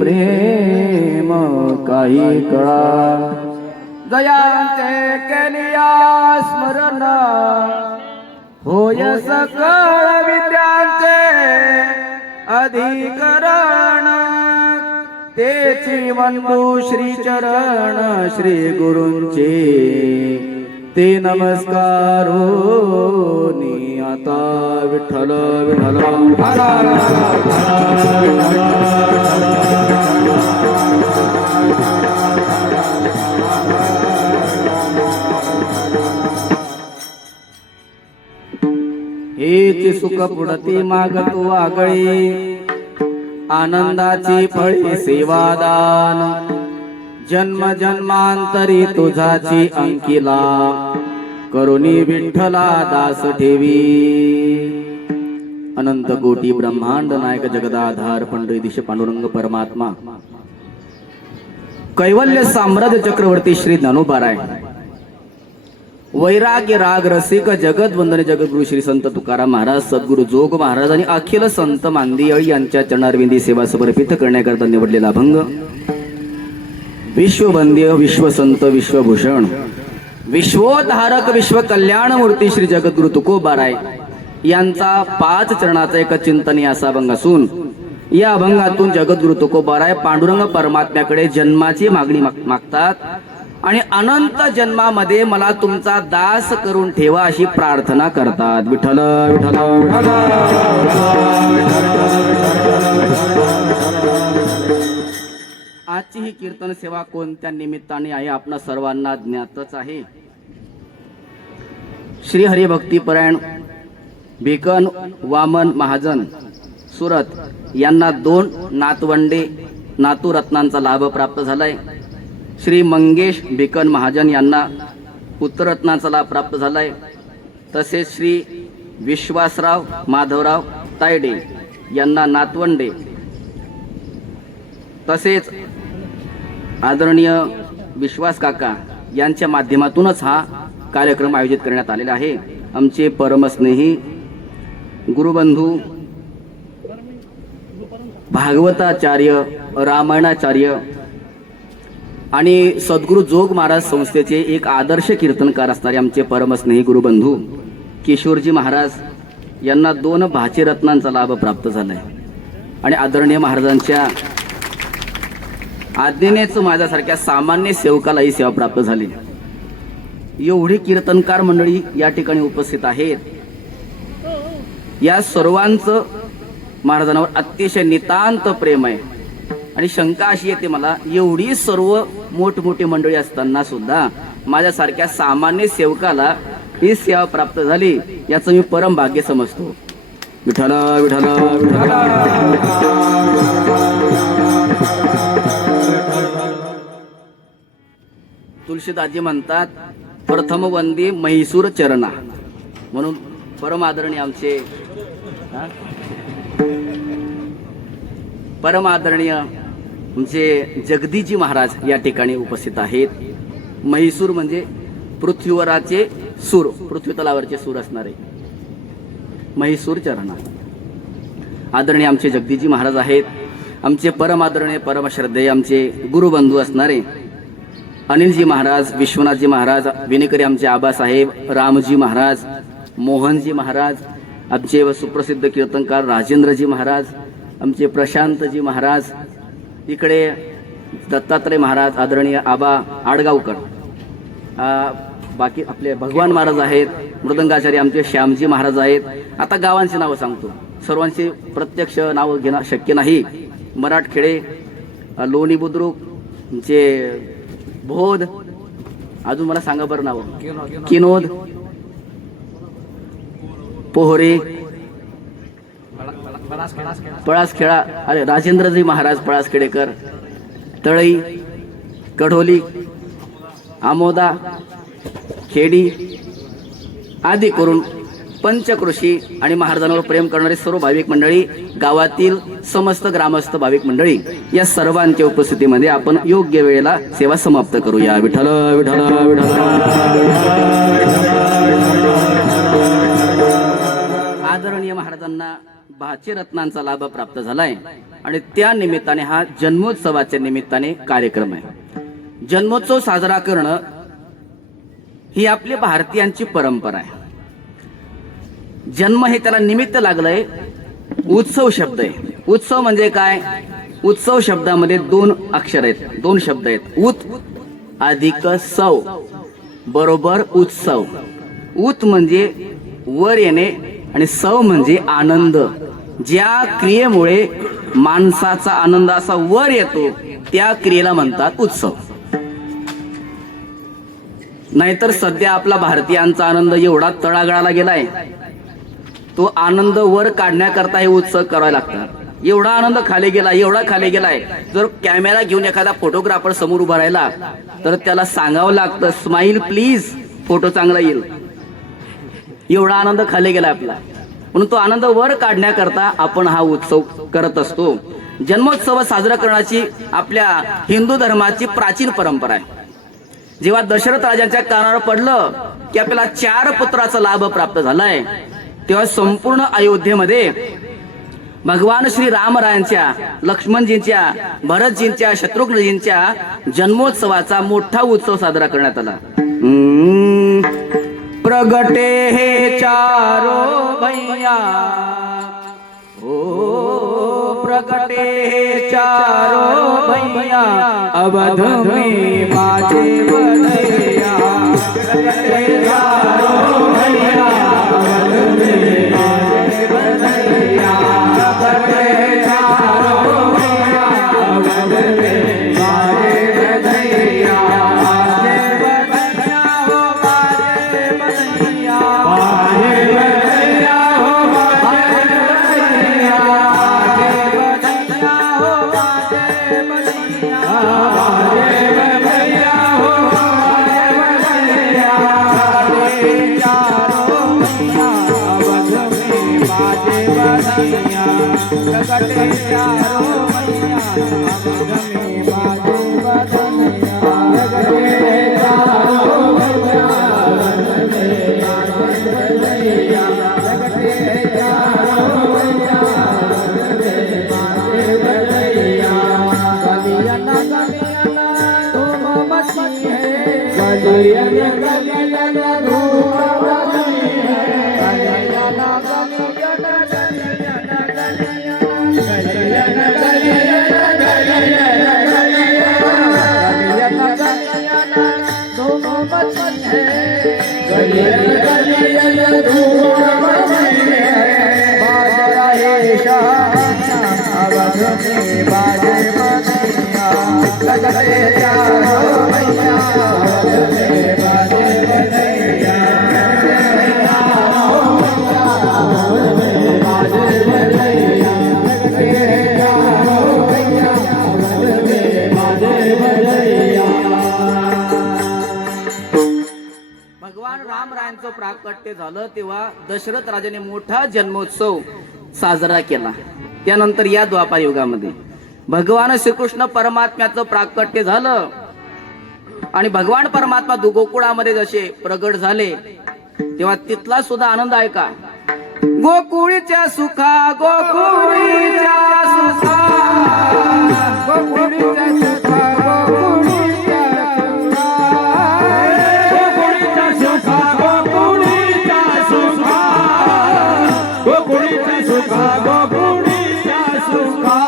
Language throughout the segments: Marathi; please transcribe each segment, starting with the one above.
प्रेम काही कळा जयांचे केलिया स्मरण होय सकळ विद्यांचे अधिकरण तेची वंदू श्री चरण श्री गुरूंचे ते नमस्कारो नी आता विठ्ठल विठ्ठल हेच सुख पुढती मागतो आगळे आनंदाची फळे सेवादान जन्म जन्मांतरी तुझाची अंकिला करुणी विठ्ठला दास ठेवी अनंत कोटी ब्रह्मांड नायक जगदाधार पंढरीधीश पांडुरंग परमात्मा कैवल्य साम्राज्य चक्रवर्ती श्री ज्ञानोबाराय वैराग्य राग रसिक जगत वंदने जगद्गुरु श्री संत तुकाराम महाराज सद्गुरु जोग महाराज आणि अखिल संत मांदियाळी यांच्या चरणारविंदी सेवा समर्पित करण्याकरता निवडलेला अभंग विश्ववंद्य विश्वसंत विश्वभूषण विश्वोद्धारक विश्व कल्याण मूर्ती श्री जगद्गुरु तुकोबाराय यांचा 5 चरणाचा एक चिंतनीय असा अभंग असून या अभंगातून जगद्गुरु तुकोबाराय पांडुरंग परमात्म्याकडे जन्माची मागणी मागतात आणि अनंत जन्मामध्ये मला तुमचा दास करून ठेवा अशी प्रार्थना करतात. विठ्ठल विठ्ठल आजची ही कीर्तन सेवा कोणत्या निमित्ताने आहे आपणा सर्वांना ज्ञातच आहे. श्री हरिभक्तीपरायण भिकन वामन महाजन सुरत यांना 2 नातवंडे नातूरत्नांचा लाभ प्राप्त झालाय. श्री मंगेश भिकन महाजन यांना पुत्ररत्नाचा लाभ प्राप्त झालाय. तसेच श्री विश्वासराव माधवराव तायडे यांना नातवंडे तसेच आदरणीय विश्वास काका यांच्या माध्यमातूनच हा कार्यक्रम आयोजित करण्यात आलेला आहे. आमचे परमस्नेही गुरुबंधू भागवताचार्य रामायणाचार्य आणि सद्गुरु जोग महाराज संस्थेचे एक आदर्श कीर्तनकार असणारे आमचे परमस्नेही गुरुबंधू किशोरजी महाराज यांना 2 भाचीरत्नांचा लाभ प्राप्त झालाय. आणि आदरणीय महाराजांच्या आज्ञेनेच माझ्यासारख्या सामान्य सेवकाला ही सेवा प्राप्त झाली. एवढी कीर्तनकार मंडळी या ठिकाणी उपस्थित आहेत. या सर्वांचं महाराजांवर अतिशय नितांत प्रेम आहे. आणि शंका अशी येते मला, एवढी सर्व मोठमोठी मंडळी असताना सुद्धा माझ्यासारख्या सामान्य सेवकाला ही सेवा प्राप्त झाली याचं मी परम भाग्य समजतो. विठ्ठल विठ्ठल विठ्ठल. तुलसीदासजी म्हणतात प्रथम वंदी म्हैसूर चरणा म्हणून परम आदरणीय आमचे परम आदरणीय आमचे जगदीजी महाराज या ठिकाणी उपस्थित आहेत. म्हैसूर म्हणजे पृथ्वीवराचे सूर, पृथ्वी तलावरचे सूर असणारे म्हैसूर चरणा. आदरणीय आमचे जगदीजी महाराज आहेत. आमचे परम आदरणीय परम श्रद्धेय आमचे गुरुबंधू असणारे अनिलजी महाराज, विश्वनाथजी महाराज, विनेकरी आमचे आबासाहेब, रामजी महाराज, मोहनजी महाराज, आमचे सुप्रसिद्ध कीर्तनकार राजेंद्रजी महाराज, आमचे प्रशांतजी महाराज, इकडे दत्तात्रय महाराज, आदरणीय आबा आडगावकर, बाकी आपले भगवान महाराज आहेत, मृदंगाचार्य आमचे श्यामजी महाराज आहेत. आता गावांची नावं सांगतो, सर्वांची प्रत्यक्ष नावं घेणं शक्य नाही. मराठखेडे, लोणी बुद्रुक, आमचे भोद, अजून मला सांगा बरं नाव, किनोद, पोहरे, पळासखेडा, अरे राजेंद्रजी महाराज पळासखेडेकर, तळई, कढोली, आमोदा, खेडी आदी करून पंचकृषी आणि महाराजांवर प्रेम करणारे सर्व भाविक मंडळी, गावातील समस्त ग्रामस्थ भाविक मंडळी या सर्वांच्या उपस्थितीमध्ये आपण योग्य वेळेला सेवा समाप्त करूया. विठ्ठल विठ्ठल विठ्ठल. आदरणीय महाराजांना भाचे रत्नांचा लाभ प्राप्त झालाय आणि त्या निमित्ताने हा जन्मोत्सवाच्या निमित्ताने कार्यक्रम आहे. जन्मोत्सव साजरा करणं ही आपली भारतीयांची परंपरा आहे. जन्म हे त्याला निमित्त लागलंय. उत्सव शब्द आहे. उत्सव म्हणजे काय? उत्सव शब्दामध्ये दोन अक्षर आहेत, दोन शब्द आहेत. उत अधिक सव बरोबर उत्सव. उत म्हणजे वर येणे आणि सव म्हणजे आनंद. ज्या क्रियेमुळे माणसाचा आनंद असा वर येतो त्या क्रियेला म्हणतात उत्सव. नाहीतर सध्या आपला भारतीयांचा आनंद एवढा तळागाळाला गेलाय, तो आनंद वर काढण्याकरता हे उत्सव करावे लागतात. एवढा आनंद खाली गेला, एवढा खाली गेलाय. जर कॅमेरा घेऊन एखादा फोटोग्राफर समोर उभा राहिला तर त्याला सांगावं लागतं स्माईल प्लीज, फोटो चांगला येईल. एवढा आनंद खाली गेला आपला. म्हणून तो आनंद वर काढण्याकरता आपण हा उत्सव करत असतो. जन्मोत्सव साजरा करण्याची आपल्या हिंदू धर्माची प्राचीन परंपरा आहे. जेव्हा दशरथ राजांच्या कानावर पडलं की आपल्याला 4 पुत्राचा लाभ प्राप्त झालाय, तेव्हा संपूर्ण अयोध्येमध्ये भगवान श्री रामरायांच्या, लक्ष्मणजींच्या, भरतजींच्या, शत्रुघ्नजींच्या जन्मोत्सवाचा मोठा उत्सव साजरा करण्यात आला. प्रगटे हे चारो भैया, ओ प्रगटे हे चारो भैया, अवध में बाजे बधैया. प्रगटे चारो भैया, अवध में बाजे बधैया. प्रगटे चारो भैया, अवध में बाजे बधैया. भगवान रामरायांचं प्राकट्य झालं तेव्हा दशरथ राजाने मोठा जन्मोत्सव साजरा केला. त्यानंतर या द्वापार युगामध्ये भगवान श्रीकृष्ण परमात्म्याचं प्राकट्य झालं आणि भगवान परमात्मा गोकुळामध्ये जसे प्रगट झाले तेव्हा तिथला सुद्धा आनंद आहे का? गोकुळीच्या सुखा, गोकुळीच्या सुखा, गोकुळीच्या सुखा, गोकुळीच्या सुखा, गोकुळीच्या सुखा, गोकुळीच्या सुखा, गोकुळीच्या सुखा.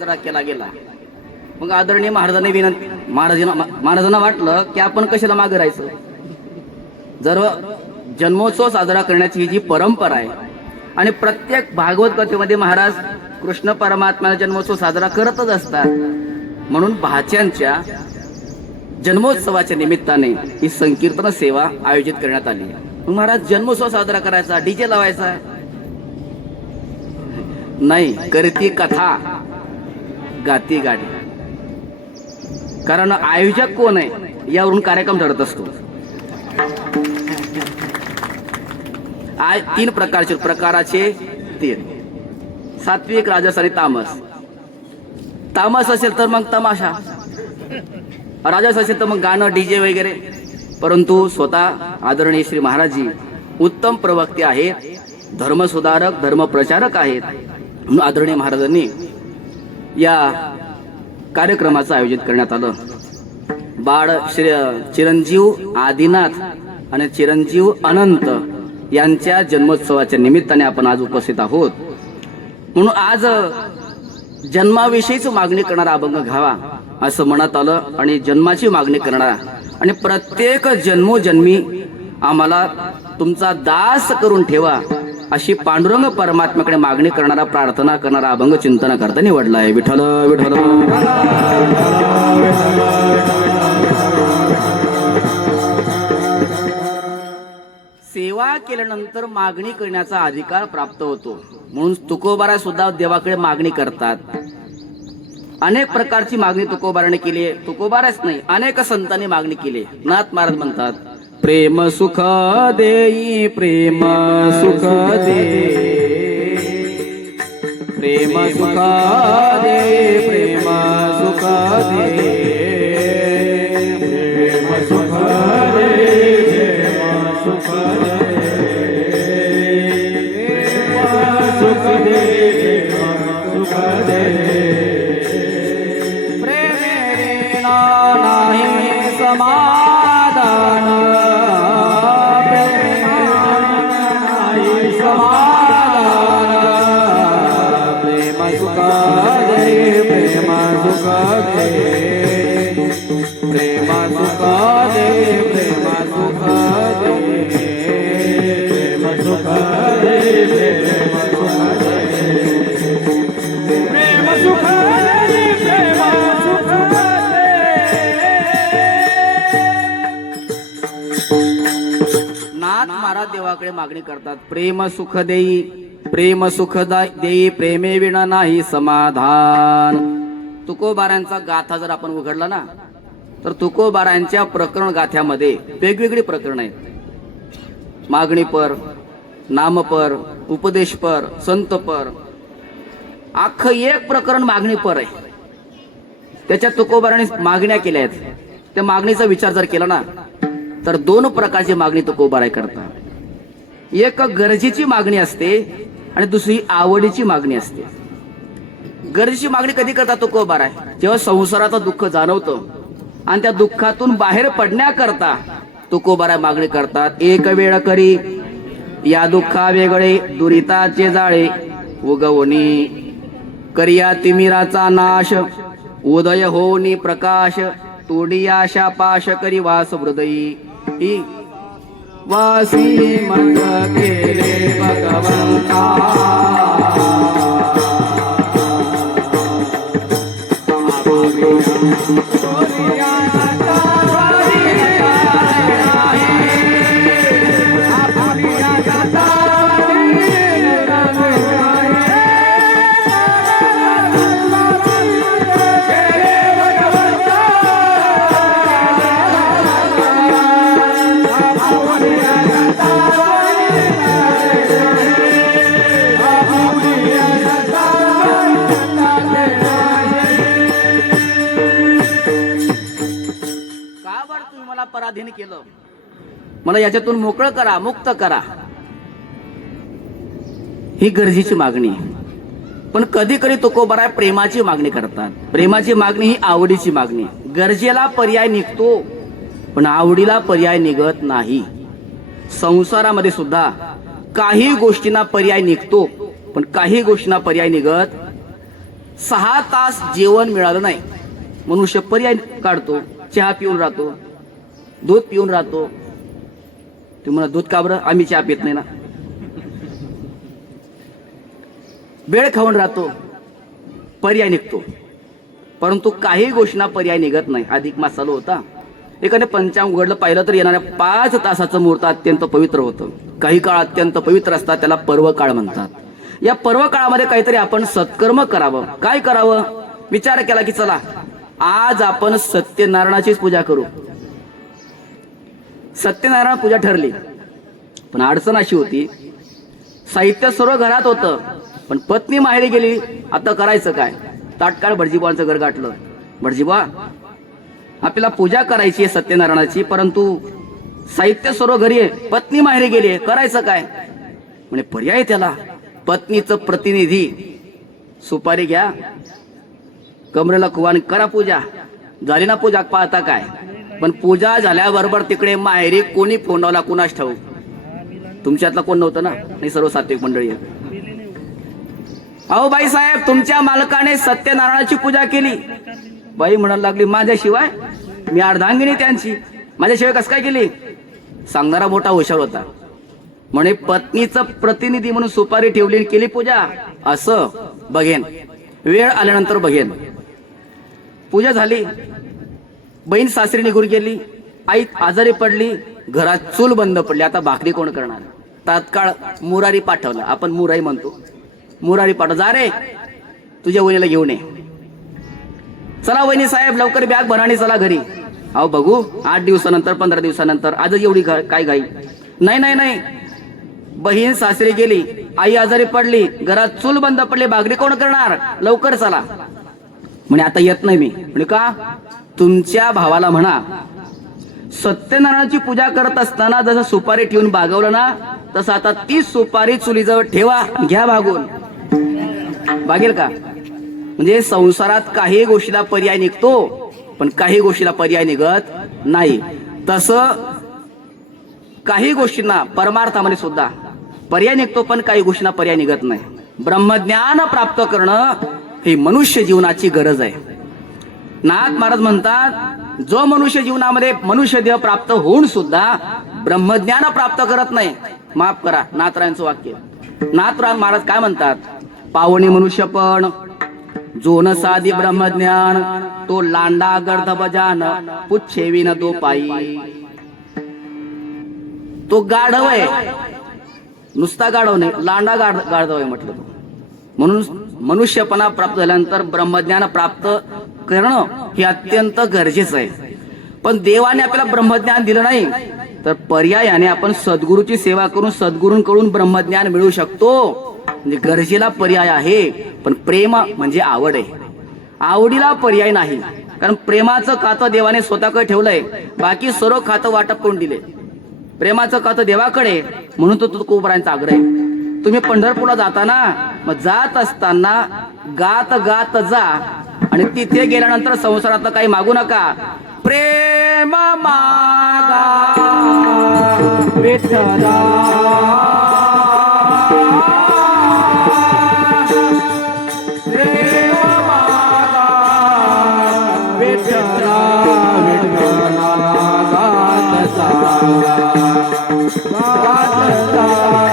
साजरा केला गेला. मग आदरणीय महाराजांना वाटलं की आपण कशाला मागे राहायचं. जर जन्मोत्सव साजरा करण्याची ही जी परंपरा आहे आणि प्रत्येक भागवत कथेमध्ये महाराज कृष्ण परमात्म्याचा जन्मोत्सव साजरा करतच असतात, म्हणून भाच्यांच्या जन्मोत्सवाच्या निमित्ताने ही संकीर्तन सेवा आयोजित करण्यात आली. मग महाराज जन्मोत्सव साजरा करायचा, डीजे लावायचा नाही, करती कथा गाती गाडी. कारण आयोजक कोण आहे यावरून कार्यक्रम ठरत असतो. आज 3 प्रकाराचे 3: सात्विक, राजस आणि तामस. तामस असेल तर मग तमाशा, राजस असेल तर मग गाणं, डीजे वगैरे. परंतु स्वतः आदरणीय श्री महाराजजी उत्तम प्रवक्ते आहेत, धर्मसुधारक, धर्मप्रचारक आहेत. म्हणून आदरणीय महाराजांनी या कार्यक्रमाचं आयोजित करण्यात आलं. बाळ चिरंजीव आदिनाथ आणि चिरंजीव अनंत यांच्या जन्मोत्सवाच्या निमित्ताने आपण आज उपस्थित आहोत. म्हणून आज जन्माविषयीच मागणी करणारा अभंग घ्यावा असं मनात आलं आणि जन्माची मागणी करणारा आणि प्रत्येक जन्मोजन्मी आम्हाला तुमचा दास करून ठेवा अशी पांडुरंग परमात्म्याकडे मागणी करणारा, प्रार्थना करणारा अभंग चिंतन करता निवडला आहे. विठ्ठल विठ्ठल. सेवा केल्यानंतर मागणी करण्याचा अधिकार प्राप्त होतो. म्हणून तुकोबारा सुद्धा देवाकडे मागणी करतात. अनेक प्रकारची मागणी तुकोबाराने केली आहे. तुकोबाराच नाही, अनेक संतांनी मागणी केली. नाथ महाराज म्हणतात, प्रेम सुख देई, प्रेम सुख दे, प्रेम सुख दे, प्रेम सुख दे, प्रेम सुख दे, प्रेम सुख दे, सुख दे, सुख दे. प्रेम नाही समाधान, देवाकडे मागणी करतात. प्रेम सुख देई, प्रेम सुख देई, प्रेमे विना नाही समाधान. तुकोबारांचा गाथा जर आपण उघडला ना तर तुकोबारांच्या प्रकरण गाथ्यामध्ये वेगवेगळी प्रकरण आहेत. मागणीपर, नामपर, उपदेशपर, संतपर, अख्खं एक प्रकरण मागणीपर आहे. त्याच्यात तुकोबारांनी मागण्या केल्या आहेत. त्या मागणीचा विचार जर केला ना तर 2 प्रकारची मागणी तुकोबाराय करतात. एक गरजेची मागणी असते आणि दुसरी आवडीची मागणी असते. गरजेची मागणी कधी करतात तुकोबाराय? जेव्हा संसाराचं दुःख जाणवतं आणि त्या दुःखातून बाहेर पडण्याकरता तुकोबाराय मागणी करतात. एक वेळ करी या दुःखा वेगळे, दुरिताचे जाळे उगवणी, करिया तिमिराचा नाश, उदय होनी प्रकाश, तोडी आशा पाश करी वास हृदयी, वासी मत केले भगवंता, पराधीन केलं, मला याच्यातून मोकळं करा, मुक्त करा, ही गरजेची मागणी. पण कधी कधी तुकोबाराय प्रेमाची मागणी करतात. प्रेमाची मागणी ही आवडीची मागणी. गरजेला पर्याय निघतो पण आवडीला पर्याय निघत नाही. संसारामध्ये सुद्धा काही गोष्टींना पर्याय निघतो पण काही गोष्टींना पर्याय निघत. 6 तास जेवण मिळालं नाही, मनुष्य पर्याय काढतो, चहा पिऊन राहतो, दूध पिऊन राहतो. तुम्हाला दूध का बरं? आम्ही चहा पित नाही ना. बेळ खाऊन राहतो, पर्याय निघतो. परंतु काही गोष्टींना पर्याय निघत नाही. अधिक मास चालू होता, एखाद्या पंचांग उघडलं पाहिलं तर येणाऱ्या 5 तासाचं मुहूर्त अत्यंत पवित्र होतं. काही काळ अत्यंत पवित्र असतात, त्याला पर्व काळ म्हणतात. या पर्व काळामध्ये काहीतरी आपण सत्कर्म करावं. काय करावं? विचार केला की चला आज आपण सत्यनारायणाचीच पूजा करू. सत्यनारायण पूजा ठरली, पण अडचण अशी होती, साहित्य सर्व घरात होतं, पण पत्नी माहेरी गेली. आता करायचं काय? तात्काळ भटजीबांचं घर गाठलं. भटजीबा, आपल्याला पूजा करायची आहे सत्यनारायणाची, परंतु साहित्य सर्व घरी आहे, पत्नी माहेरी गेली, करायचं काय? म्हणजे पर्याय त्याला पत्नीचं प्रतिनिधी, सुपारी घ्या, कमरेला कुवान करा पूजा. झाली ना पूजा? पाहता काय? पण पूजा झाल्याबरोबर तिकडे माहेरी कोणी फोन लावला कुणास ठाऊक. तुमच्यातला कोण नव्हतं ना? नाही, सर्व सात्विक मंडळी आहे. अहो बाई साहेब, तुमच्या मालकाने सत्यनारायणाची पूजा केली. बाई म्हणायला लागली, माझ्याशिवाय? मी अर्धांगिनी त्यांची, माझ्याशिवाय कसं काय केली? सांगणारा मोठा हुशार होता. म्हणे पत्नीचं प्रतिनिधी म्हणून सुपारी ठेवली, केली पूजा. असं बघेन, वेळ आल्यानंतर बघेन. पूजा झाली, बहीण सासरी निघून गेली, आई आजारी पडली, घरात चूल बंद पडली. आता भाकरी कोण करणार? तात्काळ मुरारी पाठवला. आपण मुराई म्हणतो. मुरारी पाठव, जा रे तुझ्या वहिनीला घेऊन ये. चला वहिनी साहेब, लवकर बॅग भरा आणि चला घरी. अहो बघू, 8 दिवसानंतर, 15 दिवसानंतर. आजच एवढी काय घाई? नाही नाही नाही, बहीण सासरी गेली, आई आजारी पडली, घरात चूल बंद पडली, भाकरी कोण करणार? लवकर चला. म्हणे आता येत नाही मी. म्हणे का? तुमच्या भावाला म्हणा, सत्यनारायणाची पूजा करत असताना जसं सुपारी ठेवून भागवलं ना, तसं आता ती सुपारी चुलीजवळ ठेवा, घ्या भागून. भागेल का? म्हणजे संसारात काही गोष्टीला पर्याय निघतो, पण काही गोष्टीला पर्याय निघत नाही. तसं काही गोष्टींना परमार्थामध्ये सुद्धा पर्याय निघतो, पण काही गोष्टींना पर्याय निघत नाही. ब्रह्मज्ञान प्राप्त करणं ही मनुष्य जीवनाची गरज आहे. नाथ महाराज म्हणतात, जो मनुष्य जीवनामध्ये मनुष्य देह प्राप्त होऊन सुद्धा ब्रह्मज्ञान प्राप्त करत नाही. माफ करा, नाथरायांचं वाक्य. नाथराय महाराज काय म्हणतात? पावणी मनुष्य पण जो न साधी ब्रह्मज्ञान, तो लांडा गर्ध बजान पुच्छेविन दो पायी. तो गाढव आहे, नुसता गाढव नाही, लांडा गाढव आहे म्हटलं. तो म्हणून मनुष्यपणा प्राप्त झाल्यानंतर ब्रह्मज्ञान प्राप्त करणं हे अत्यंत गरजेचं आहे. पण देवाने आपल्याला ब्रह्मज्ञान दिलं नाही, तर पर्यायाने आपण सद्गुरूची सेवा करून सद्गुरूंकडून ब्रह्मज्ञान मिळू शकतो. म्हणजे गरजेला पर्याय आहे, पण प्रेम म्हणजे आवड आहे. आवडीला पर्याय नाही, कारण प्रेमाचं खातं देवाने स्वतःकडे ठेवलंय, बाकी सर्व खातं वाटप करून दिले. प्रेमाचं खातं देवाकडे, म्हणून तो तुकोबरांचा आग्रह आहे. तुम्ही पंढरपूरला जाताना, मग जात असताना गात गात जा, आणि तिथे गेल्यानंतर संसारात काही मागू नका. प्रेम मागा विठ्ठला, प्रेम मागा विठ्ठला, विठ्ठला गात सागा, गात सागा, गात सागा,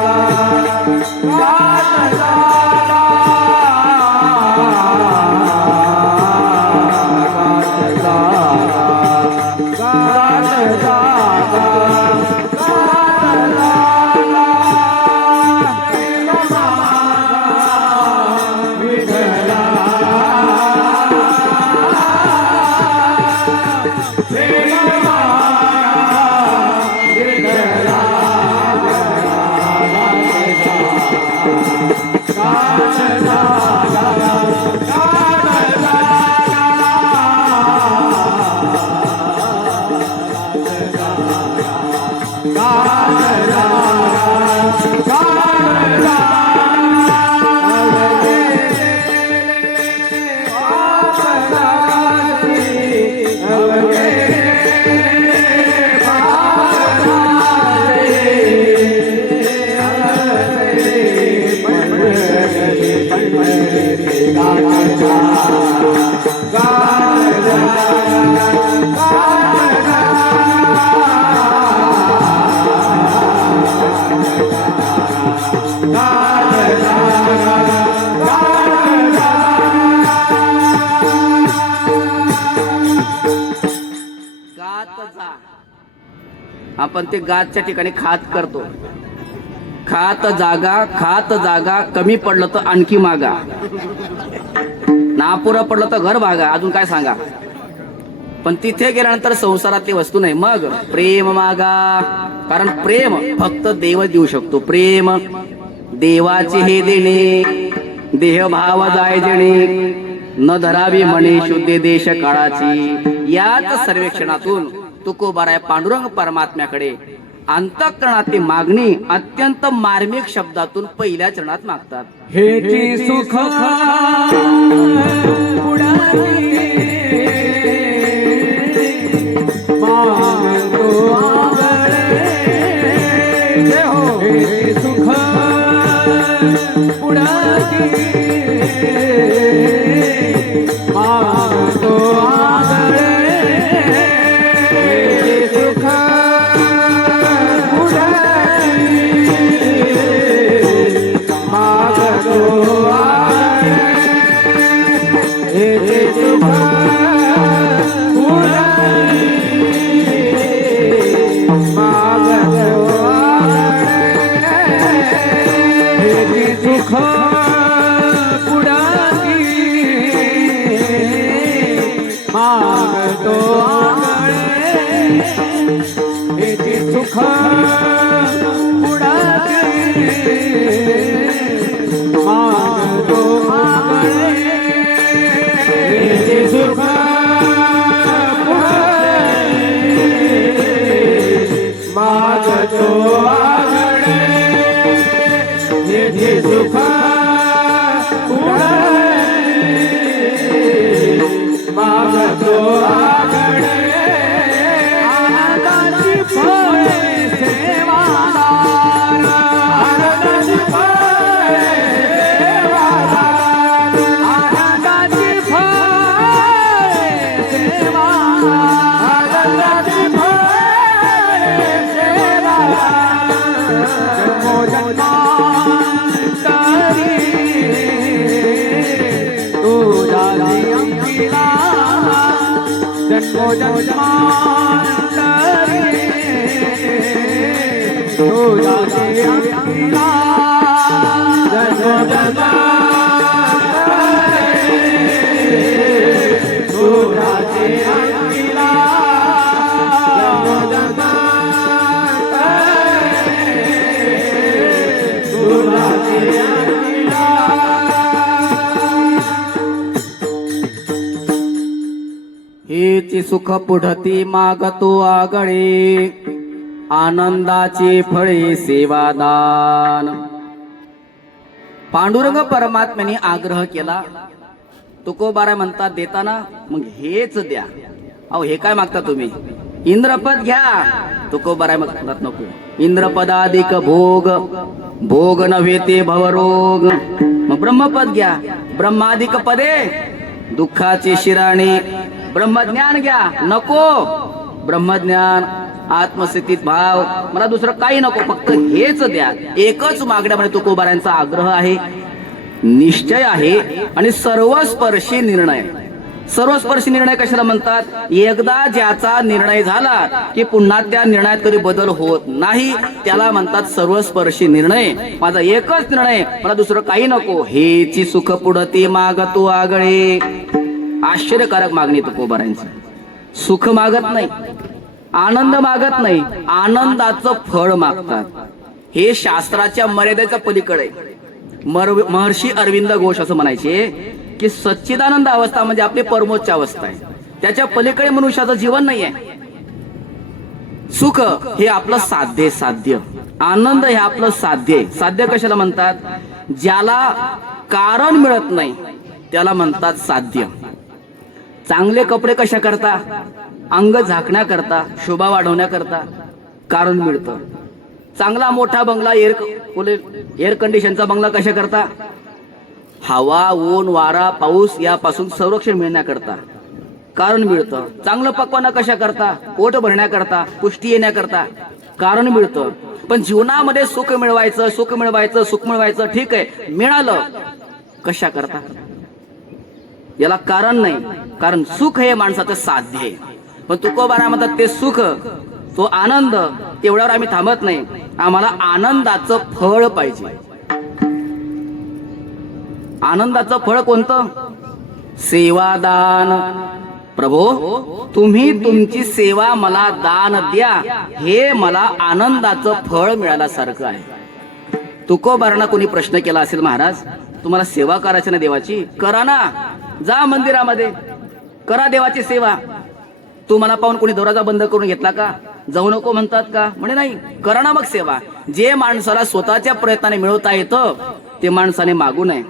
आपण ते गाजच्या ठिकाणी खात करतो. खात जागा कमी पडलं तर आणखी मागा, नापुरं पडलं तर घर भागा, अजून काय सांगा. पण तिथे गेल्यानंतर संसारातली वस्तू नाही, मग प्रेम मागा. कारण प्रेम फक्त देव देऊ शकतो. प्रेम देवाचे हे देणे, देह भाव जाय जणे, न धरावी म्हणे शुद्ध देश काळाची. याच सर्वेक्षणातून तुकोबाराय पांडुरंग परमात्म्याकडे अंतःकरणातली मागणी अत्यंत मार्मिक शब्दातून पहिल्या चरणात मागतात. हेची सुख पुढारी मागतो आगळे, हेची सुख पुढारी मागतो आगळे, हेची सुख हेची सुख पुढती मागतो आगळे, आनंदाचे फळे सेवादान. पांडुरंग परमात्म्याने आग्रह केला. तुकोबाराय म्हणतात देताना मग हेच द्या. अहो हे काय मागता तुम्ही? इंद्रपद घ्या. तुकोबाराय म्हणतात नको. इंद्रपदाधिक भोग, भोग नव्हे ते भवरोग. मग ब्रह्मपद घ्या. ब्रह्माधिक पदे, दुःखाचे शिराणे. ब्रह्मज्ञान घ्या. नको ब्रह्मज्ञान, आत्मस्थितीत भाव, मला दुसरं काही नको, फक्त हेच द्या. एकच मागण्यामध्ये तुकोबारायांचा आग्रह आहे, निश्चय आहे आणि सर्वस्पर्शी निर्णय. सर्वस्पर्शी निर्णय कशाला म्हणतात? एकदा ज्याचा निर्णय झाला की पुन्हा त्या निर्णयात कधी बदल होत नाही, त्याला म्हणतात सर्वस्पर्शी निर्णय. माझा एकच निर्णय, मला दुसरं काही नको. हेची सुख पुढती मागतो आगळे. आश्चर्यकारक मागणी तुकोबारायांची. सुख मागत नाही, आनंद मागत नाही, आनंदाचं फळ मागतात. हे शास्त्राच्या मर्यादेच्या पलीकडे. महर्षी अरविंद घोष असं म्हणायचे की सच्चिदानंद अवस्था म्हणजे आपली परमोच्च अवस्था आहे. त्याच्या पलीकडे मनुष्याचं जीवन नाही आहे. सुख हे आपलं साध्य, आनंद हे आपलं साध्य. साध्य कशाला म्हणतात? ज्याला कारण मिळत नाही त्याला म्हणतात साध्य. चांगले कपडे कशा करता? अंग झाकण्याकरता, शोभा वाढवण्याकरता कारण मिळतं. चांगला मोठा बंगला, एअर कंडिशनचा बंगला कशा करता? हवा, ऊन, वारा, पाऊस यापासून संरक्षण मिळण्याकरता कारण मिळतं. चांगलं पक्वाना कशा करता? पोट भरण्याकरता, पुष्टी येण्याकरता कारण मिळतं. पण जीवनामध्ये सुख मिळवायचं ठीक आहे, मिळालं कशा करता? याला कारण नाही. कारण सुख हे माणसाचं साध्य आहे. पण तुकोबारा म्हणतात ते सुख तो आनंद तेवढ्यावर आम्ही थांबत नाही, आम्हाला आनंदाचं फळ पाहिजे. आनंदाचं फळ कोणतं? सेवादान. प्रभो, तुम्ही तुमची सेवा मला दान द्या, हे मला आनंदाचं फळ मिळाल्यासारखं आहे. तुकोबारांना कोणी प्रश्न केला असेल, महाराज तुम्हाला सेवा करायची ना देवाची, करा ना, जा मंदिरामध्ये करा देवाची सेवा. तू मला पाहून कोणी दरवाजा बंद करून घेतला का? जाऊ नको म्हणतात का? म्हणे नाही, करा ना मग सेवा. जे माणसाला स्वतःच्या प्रयत्नाने मिळवता येतं ते माणसाने मागू नये.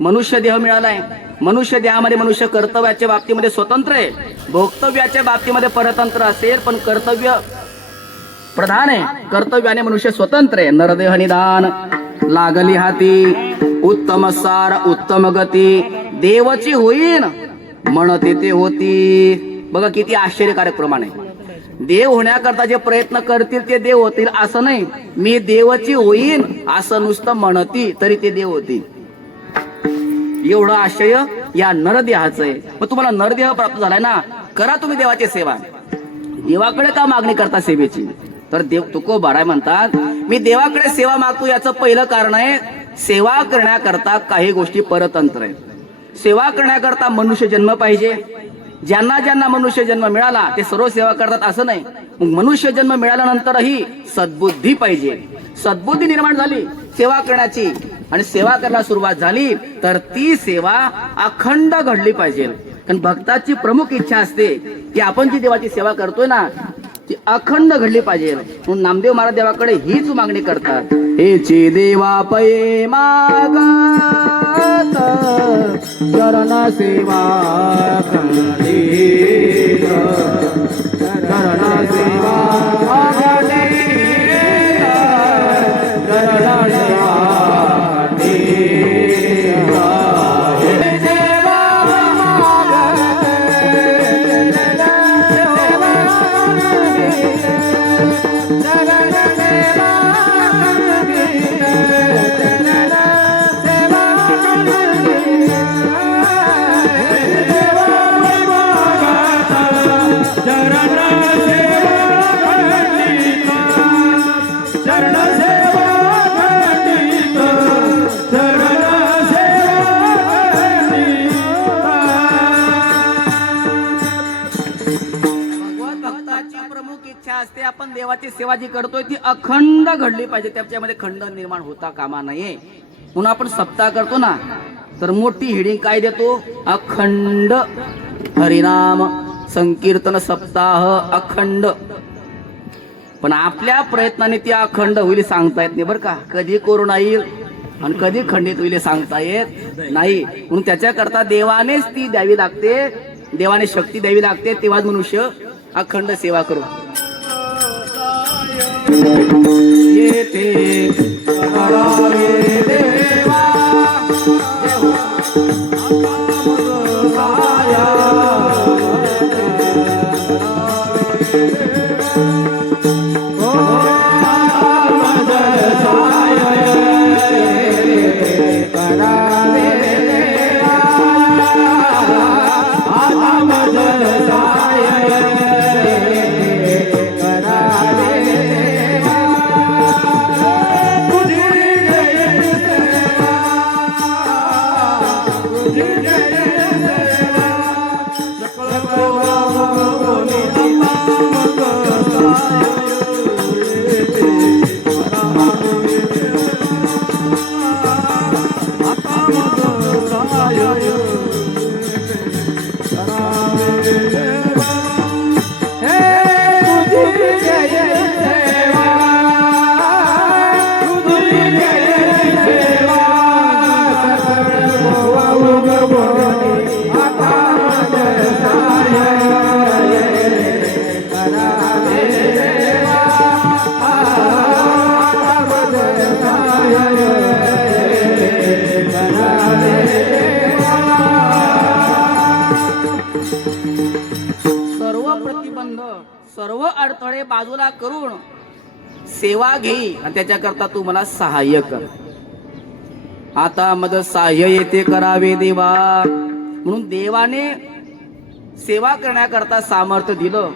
मनुष्य देह मिळालाय, मनुष्य देहामध्ये मनुष्य कर्तव्याच्या बाबतीमध्ये स्वतंत्र आहे, भोक्तव्याच्या बाबतीमध्ये परतंत्र असेल, पण कर्तव्य प्रधान आहे. कर्तव्याने मनुष्य स्वतंत्र आहे. नरदेह निदान लागली हाती, उत्तम सार उत्तम गती, देवची होईन म्हणते ते होती. बघा किती आश्चर्यकारक प्रमाण आहे. देव होण्याकरता जे प्रयत्न करतील ते देव होतील असं नाही. मी देवची होईन असं नुसतं म्हणती तरी ते देव होतील. एवढं आश्चर्य या नरदेहाचं आहे. मग तुम्हाला नरदेह प्राप्त झालाय ना, करा तुम्ही देवाची सेवा. देवाकडे का मागणी करता सेवेची? तर देव तुकोबाराय म्हणतात, मी देवाकडे सेवा मागतो याचं पहिलं कारण आहे, सेवा करण्याकरता काही गोष्टी परतंत्र आहेत. सेवा करण्याकरता मनुष्य जन्म पाहिजे. ज्यांना ज्यांना मनुष्य जन्म मिळाला ते सर्व सेवा करतात असं नाही. मग मनुष्य जन्म मिळाल्यानंतरही सद्बुद्धी पाहिजे. सद्बुद्धी निर्माण झाली सेवा करण्याची आणि सेवा करायला सुरुवात झाली तर ती सेवा अखंड घडली पाहिजे. कारण भक्ताची प्रमुख इच्छा असते की आपण जी देवाची सेवा करतोय ना ती अखंड घडली पाहिजे. म्हणून नामदेव महाराज देवाकडे हीच मागणी करतात, हेची देवा पये मागत चरण सेवा करणे, चरण सेवा करणे, चरण सेवा असते. आपण देवाची सेवा जी करतोय ती अखंड घडली पाहिजे, त्याच्यामध्ये खंड निर्माण होता कामा नये. म्हणून आपण सप्ताह करतो ना तर मोठी हेडिंग काय देतो? अखंड हरिनाम संकीर्तन सप्ताह अखंड. पण आपल्या प्रयत्नाने ती अखंड होईल सांगता येत नाही बरं का. कधी कोरोना येईल आणि कधी खंडित होईल सांगता येत नाही. म्हणून त्याच्याकरता देवानेच ती द्यावी लागते, देवाने शक्ती द्यावी लागते, तेव्हाच मनुष्य अखंड सेवा करू. येते देवा सर्व अडथळे बाजूला करून सेवा घेई आणि त्याच्याकरता तू मला सहाय्य कर. आता मद सहाय्य येते करावे देवा. म्हणून देवाने सेवा करण्याकरता सामर्थ्य दिलं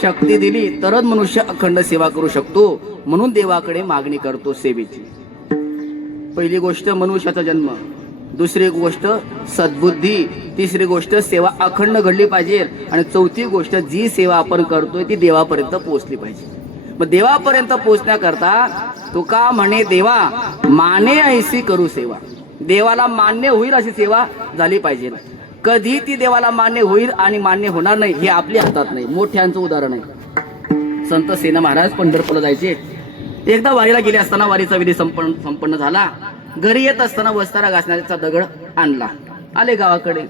शक्ती दिली तरच मनुष्य अखंड सेवा करू शकतो. म्हणून देवाकडे मागणी करतो सेवेची. पहिली गोष्ट मनुष्याचा जन्म, दुसरी गोष्ट सद्बुद्धी, तिसरी गोष्ट सेवा अखंड घडली पाहिजे, आणि चौथी गोष्ट जी सेवा आपण करतोय ती देवापर्यंत पोहोचली पाहिजे. मग देवापर्यंत पोहोचण्याकरता तुका म्हणे देवा माने ऐसी करू सेवा. देवाला मान्य होईल अशी सेवा झाली पाहिजे. कधी ती देवाला मान्य होईल आणि मान्य होणार नाही हे आपल्या हातात नाही. मोठ्यांचं उदाहरण आहे. संत सेना महाराज पंढरपूरला जायचे. एकदा वारीला गेले असताना वारीचा विधी संपन्न झाला. घरी येत असताना वस्तारा घासण्याचा दगड आणला. आले गावाकडे.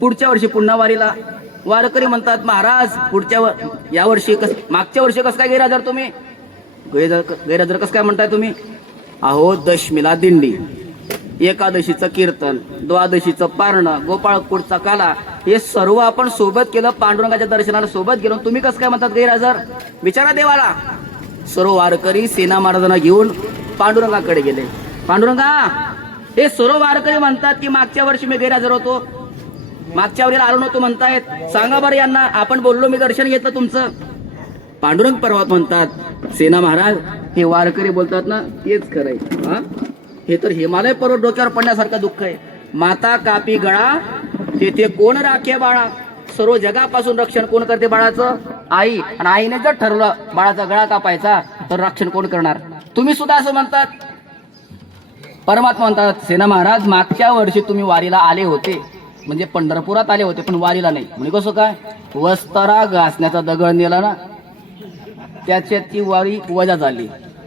पुढच्या वर्षी पुन्हा वारीला. वारकरी म्हणतात महाराज या वर्षी मागच्या वर्षी कसं काय गैरहजर तुम्ही? गैरहजर कसं काय म्हणताय तुम्ही? अहो दशमीला दिंडी, एकादशीचं कीर्तन, द्वादशीचं पारणं, गोपाळपूरचा काला हे सर्व आपण सोबत केलं. पांडुरंगाच्या दर्शनाला सोबत गेलो. तुम्ही कसं काय म्हणतात गैरहजर? विचारा देवाला. सर्व वारकरी सेना महाराजांना घेऊन पांडुरंगाकडे गेले. पांडुरंगा, हे सर्व वारकरी म्हणतात की मागच्या वर्षी मी गैरहजर होतो, मागच्या वेळेला आलो नव्हतो म्हणतायत. सांगा बरं यांना, आपण बोललो मी दर्शन घेतलं तुमचं. पांडुरंग पर्वत म्हणतात सेना महाराज हे वारकरी बोलतात ना तेच खरंय. हा, हे तर हिमालय पर्वत डोक्यावर पडण्यासारखं दुःख आहे. माता कापी गळा तेथे कोण राखे बाळा. सर्व जगापासून रक्षण कोण करते बाळाचं? आई. आणि आईने जर ठरवलं बाळाचा गळा कापायचा तर रक्षण कोण करणार? तुम्ही सुद्धा असं म्हणतात. परमात्मा म्हणतात सेना महाराज मागच्या वर्षी तुम्ही वारीला आले होते, म्हणजे पंढरपुरात आले होते पण वारीला नाही. म्हणजे कसं काय? वस्तारा घासण्याचा दगड नेला ना, त्याच्यात ती वारी वजा झाली.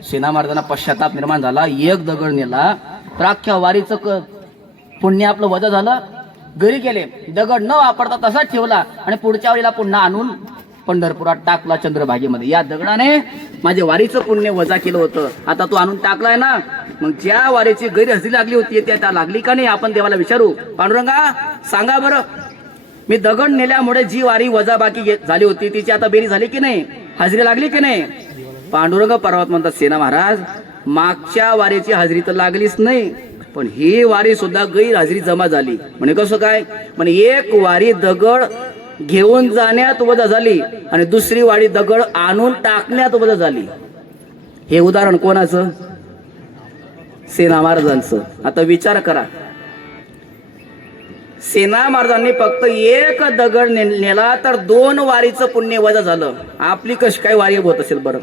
सेना महाराजांना पश्चाताप निर्माण झाला. एक दगड नेला तर अख्ख्या वारीचं पुण्य आपलं वजा झालं. घरी गेले, दगड न वापरता तसाच ठेवला आणि पुढच्या वारीला पुन्हा आणून पंढरपुरात टाकला चंद्रभागेमध्ये. या दगडाने माझे वारीचं पुण्य वजा केलं होतं, आता तू आणून टाकलाय ना. मग ज्या वारीची गैरहजेरी लागली होती त्या लागली का नाही आपण देवाला विचारू. पांडुरंगा सांगा बरं, मी दगड नेल्यामुळे जी वारी वजा बाकी झाली होती तिची आता बेरी झाली की नाही? हजेरी लागली की नाही? पांडुरंग पर्वत म्हणतात सेना महाराज मागच्या वारीची हजेरी तर लागलीच नाही, पण ही वारी सुद्धा गैरहजेरी जमा झाली. म्हणजे कसं काय? म्हणजे एक वारी दगड घेऊन जाण्यात वजा झाली आणि दुसरी वारी दगड आणून टाकण्यात वजा झाली. हे उदाहरण कोणाचं? सेना महाराजांचं. आता विचार करा, सेना महाराजांनी फक्त एक दगड नेला तर 2 वारीचं पुण्य वजा झालं. आपली कशी काय वारी होत असेल बरं?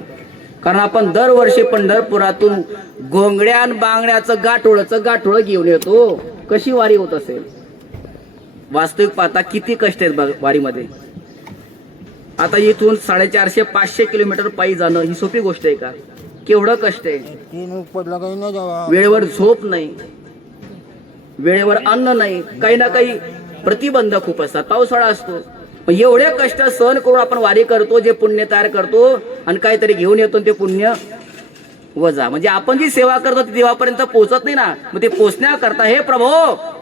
कारण आपण दरवर्षी पंढरपुरातून घोंगड्या बांगड्याचं गाठोळं घेऊन येतो. कशी वारी होत असेल? वास्तविक पाहता किती कष्ट आहेत वारीमध्ये. आता इथून 450-500 किलोमीटर पायी जाणं ही सोपी गोष्ट आहे का? केवढं कष्ट आहे. वेळेवर झोप नाही, वेळेवर अन्न नाही, काही ना काही प्रतिबंध खूप असतात. पावसाळा असतो, पण एवढे कष्ट सहन करून आपण वारी करतो, जे पुण्य तयार करतो आणि काहीतरी घेऊन येतो ते पुण्य वजा. म्हणजे आपण जी सेवा करतो ती देवापर्यंत पोहोचत नाही ना. मग ते पोहोचण्याकरता हे प्रभो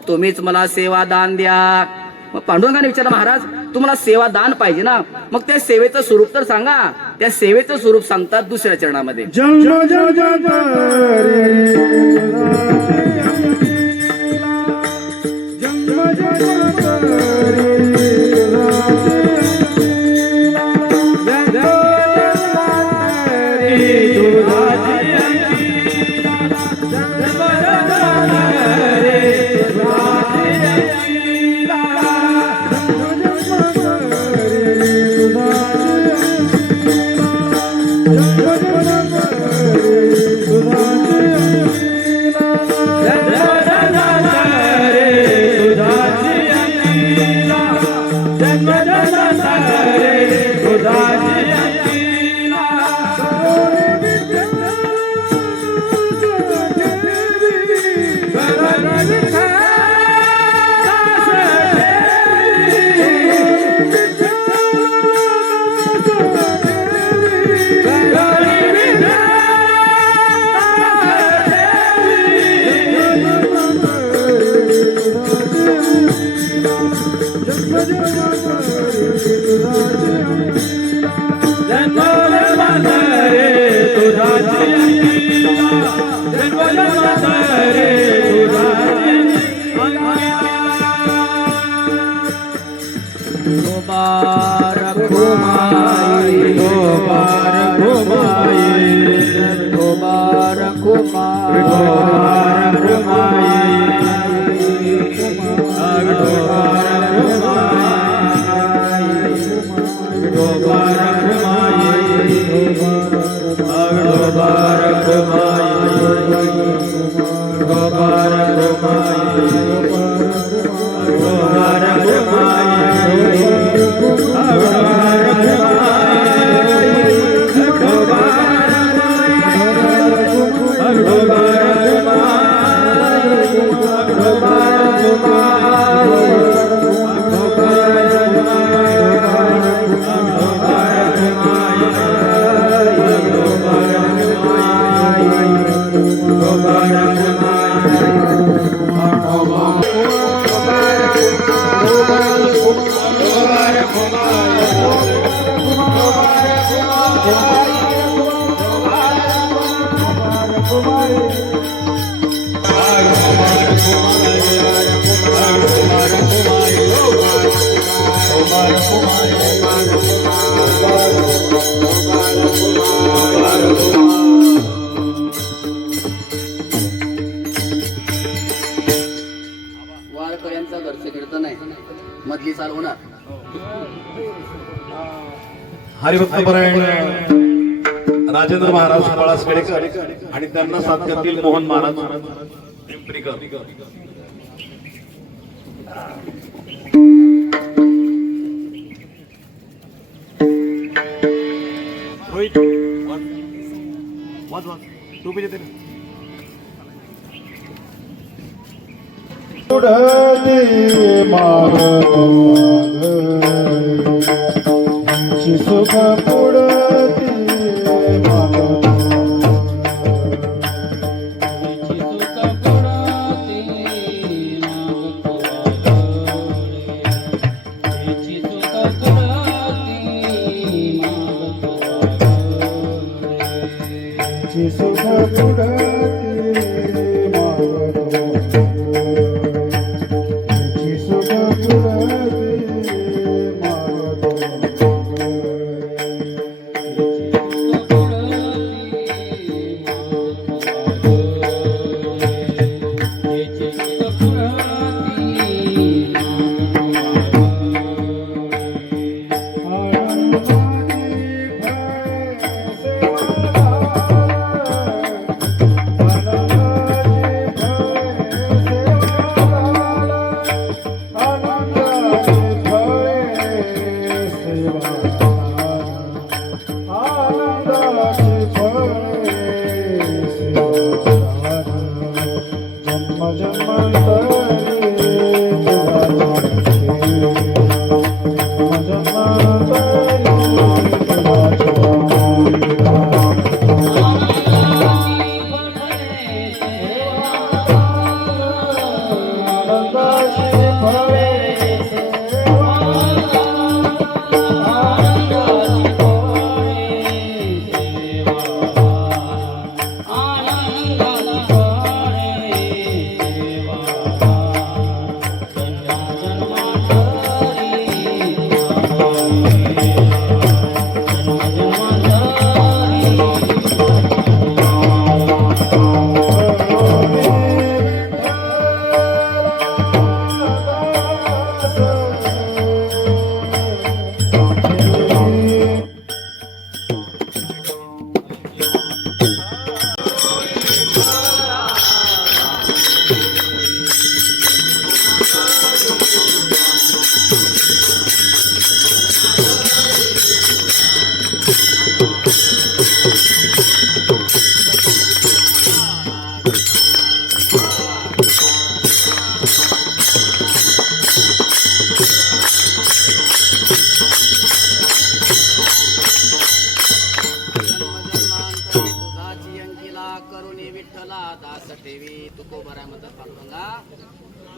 तुम्हीच मला सेवा दान द्या. मग पांडुरंगाने विचारलं महाराज तुम्हाला सेवा दान पाहिजे ना, मग त्या सेवेचं स्वरूप तर सांगा. त्या सेवेचं स्वरूप सांगतात दुसऱ्या चरणामध्ये. घुमाई विठोबार घुमाई विठोबार घुमाई विठोबार घुमाई वारकऱ्यांचा घरचे कीर्तन आहे, मधली चाल होणार. हरिभक्तपरायण राजेंद्र महाराज पळसखेडकर आणि त्यांना साथ करतील मोहन महाराज पिंपरीकर. रोहित वाज तू भी देते सुख पुढती सुख पुढती सुख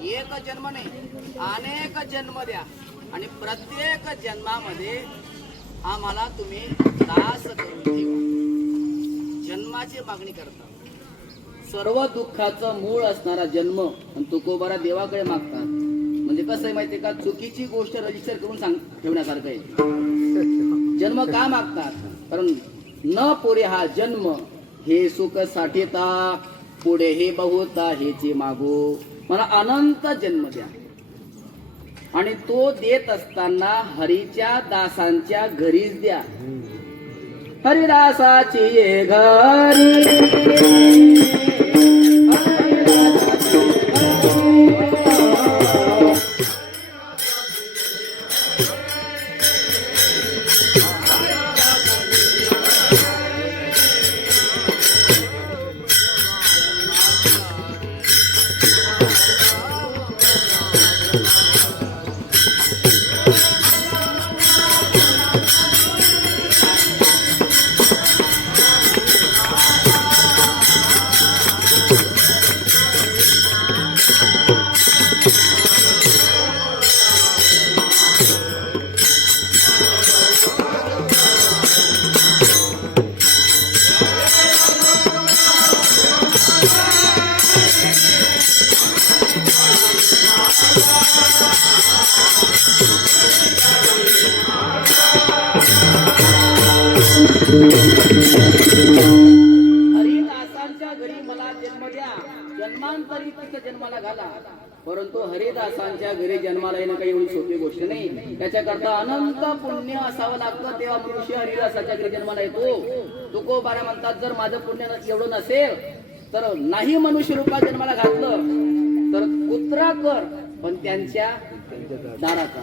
एक जन्म नाही, अनेक जन्म द्या आणि प्रत्येक जन्मामध्ये आम्हाला तुम्ही दास करून ठेवा. जन्माची मागणी करता. सर्व दुःखाचं मूळ असणारा जन्म आणि तुकोबारा देवाकडे मागतात. म्हणजे कसं आहे माहितीये का, चुकीची गोष्ट रजिस्टर करून ठेवण्यासारखं आहे. जन्म का मागतात, कारण न पुरे हा जन्म हे सुख साठेता, पुढे हे बहुता हेचे मागो. मला अनंत जन्म द्या. आणि तो देत असताना हरीच्या दासांच्या घरीच द्या. हरिदासाची ये घरी, हरिदासांच्या घरी मला जन्म द्या, जन्मांतरी तिथे जन्माला घाला. परंतु हरिदासांच्या घरी जन्माला येणं काही एवढी सोपी गोष्ट नाही. त्याच्याकरता अनंत पुण्य असावं लागतं, तेव्हा मनुष्य हरिदासाच्या घरी जन्माला येतो. तुकोबारा म्हणतात, जर माझं पुण्य एवढं नसेल तर नाही मनुष्य रूपात जन्माला घातलं तर कुत्रा कर, पण त्यांच्या दाराचा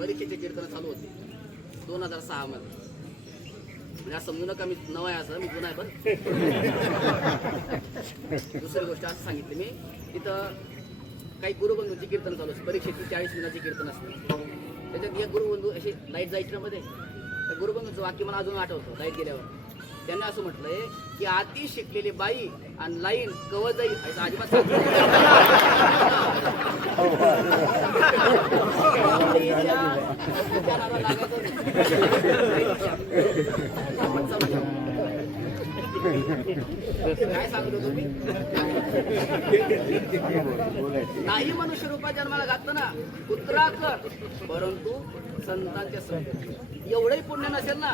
परीक्षेचे कीर्तन चालू होते 2006 मध्ये. म्हणजे समजू नका मी नवा आहे असं, मी जुना आहे. पण दुसरी गोष्ट असं सांगितली मी, तिथं काही गुरुबंधूंची कीर्तन चालू असते. परीक्षेची 40 मिनिटाची कीर्तन असते. त्याच्यात एक गुरुबंधू अशी लाईट जायची ना मध्ये, त्या गुरुबंधूचं वाक्य मला अजून आठवतं. लाईट गेल्यावर त्यांनी असं म्हटलंय की अति शिकलेली बाई आणि लाईन कवच जाईल असं अजिबात काय सांगत होतो मी. नाही मनुष्य रूपात जन्माला घातलं ना, कुत्रा कर, परंतु संतांच्या संगती. एवढंही पुण्य नसेल ना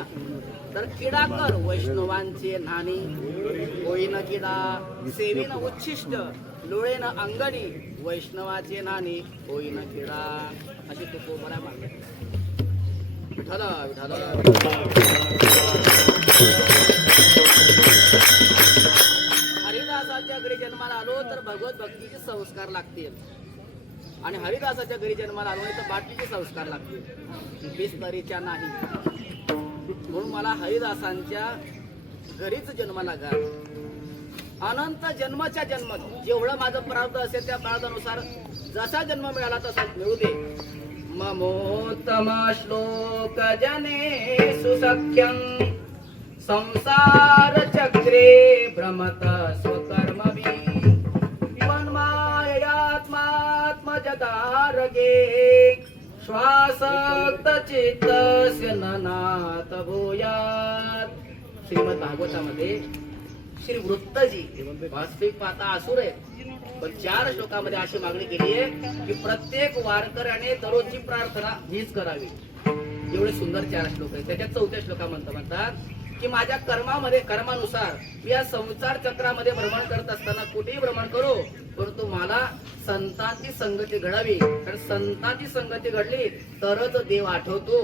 तर किडा कर, वैष्णवांचे नाणी होईन किडा, सेवीन उच्छिष्ट लोळेन अंगणी, वैष्णवाचे नाणी होईन किडा. अशी तुकोबरा मागणी. विठाला विठाला. हरिदासाच्या घरी जन्माला आलो तर भगवत भक्तीचे संस्कार लागतील, आणि हरिदासाच्या घरी जन्माला आलो नाही तर बाटलीचे संस्कार लागतील, बिस्तरीच्या नाही. म्हणून मला हरिदासांच्या घरीच जन्माला घाल. अनंत जन्माच्या जन्मात जेवढं माझं प्रारब्ध असेल त्या प्रारब्धानुसार जसा जन्म मिळाला तसा मिळू दे. ममोत्तम श्लोक जने सुसख्यं संसार चक्रे भ्रमत स्वकर्मभि वन्मायात्मात्मजदारगे श्वासक्त चित्तस्य ननाथ भूयात्. श्रीमद भागवतामध्ये श्री वृत्तजी वास्तविक पाहता असुर आहे, पण 4 श्लोकामध्ये अशी मागणी केली आहे की प्रत्येक वारकऱ्याने दररोजची प्रार्थना हीच करावी. एवढे सुंदर 4 श्लोक आहेत. त्याच्यात 4थ्या श्लोकामध्ये म्हणतात की माझ्या कर्मानुसार मी या संसार चक्रामध्ये भ्रमण करत असताना कुठेही भ्रमण करू, परंतु मला संतांची संगती घडावी. कारण संतांची संगती घडली तरच देव आठवतो.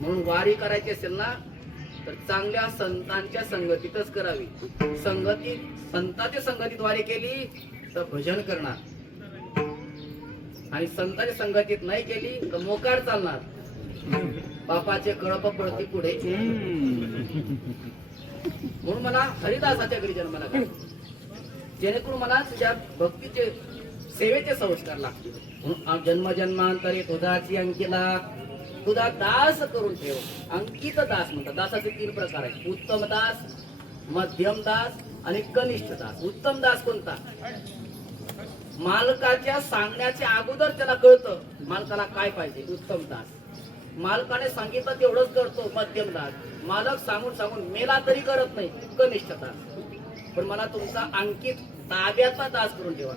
म्हणून वारी करायची असेल ना तर चांगल्या संतांच्या संगतीतच करावी. संतांच्या संगतीत वारी केली तर भजन करणार, आणि संतांच्या संगतीत नाही केली तर मोकार चालणार. पापाचे कळप पडते पुढे. म्हणून मला हरिदासाच्या घरी जन्माला घाल, जेणेकरून मला तुझ्या भक्तीचे सेवेचे संस्कार लागतील. म्हणून जन्मजन्मांतरे तुझाची अंकिला, तुझा दास करून ठेव. अंकित दास म्हणतात. दासाचे 3 प्रकार आहेत: उत्तम दास, मध्यम दास आणि कनिष्ठ दास. उत्तम दास कोणता? मालकाच्या सांगण्याच्या अगोदर त्याला कळतं मालकाला काय पाहिजे, उत्तम दास. मालकाने सांगितलं तेवढंच करतो, मध्यम दास. मालक सांगून मेला तरी करत नाही, कनिष्ठ दास. पण मला तुमचा अंकित ताब्याचा दास करून ठेवा.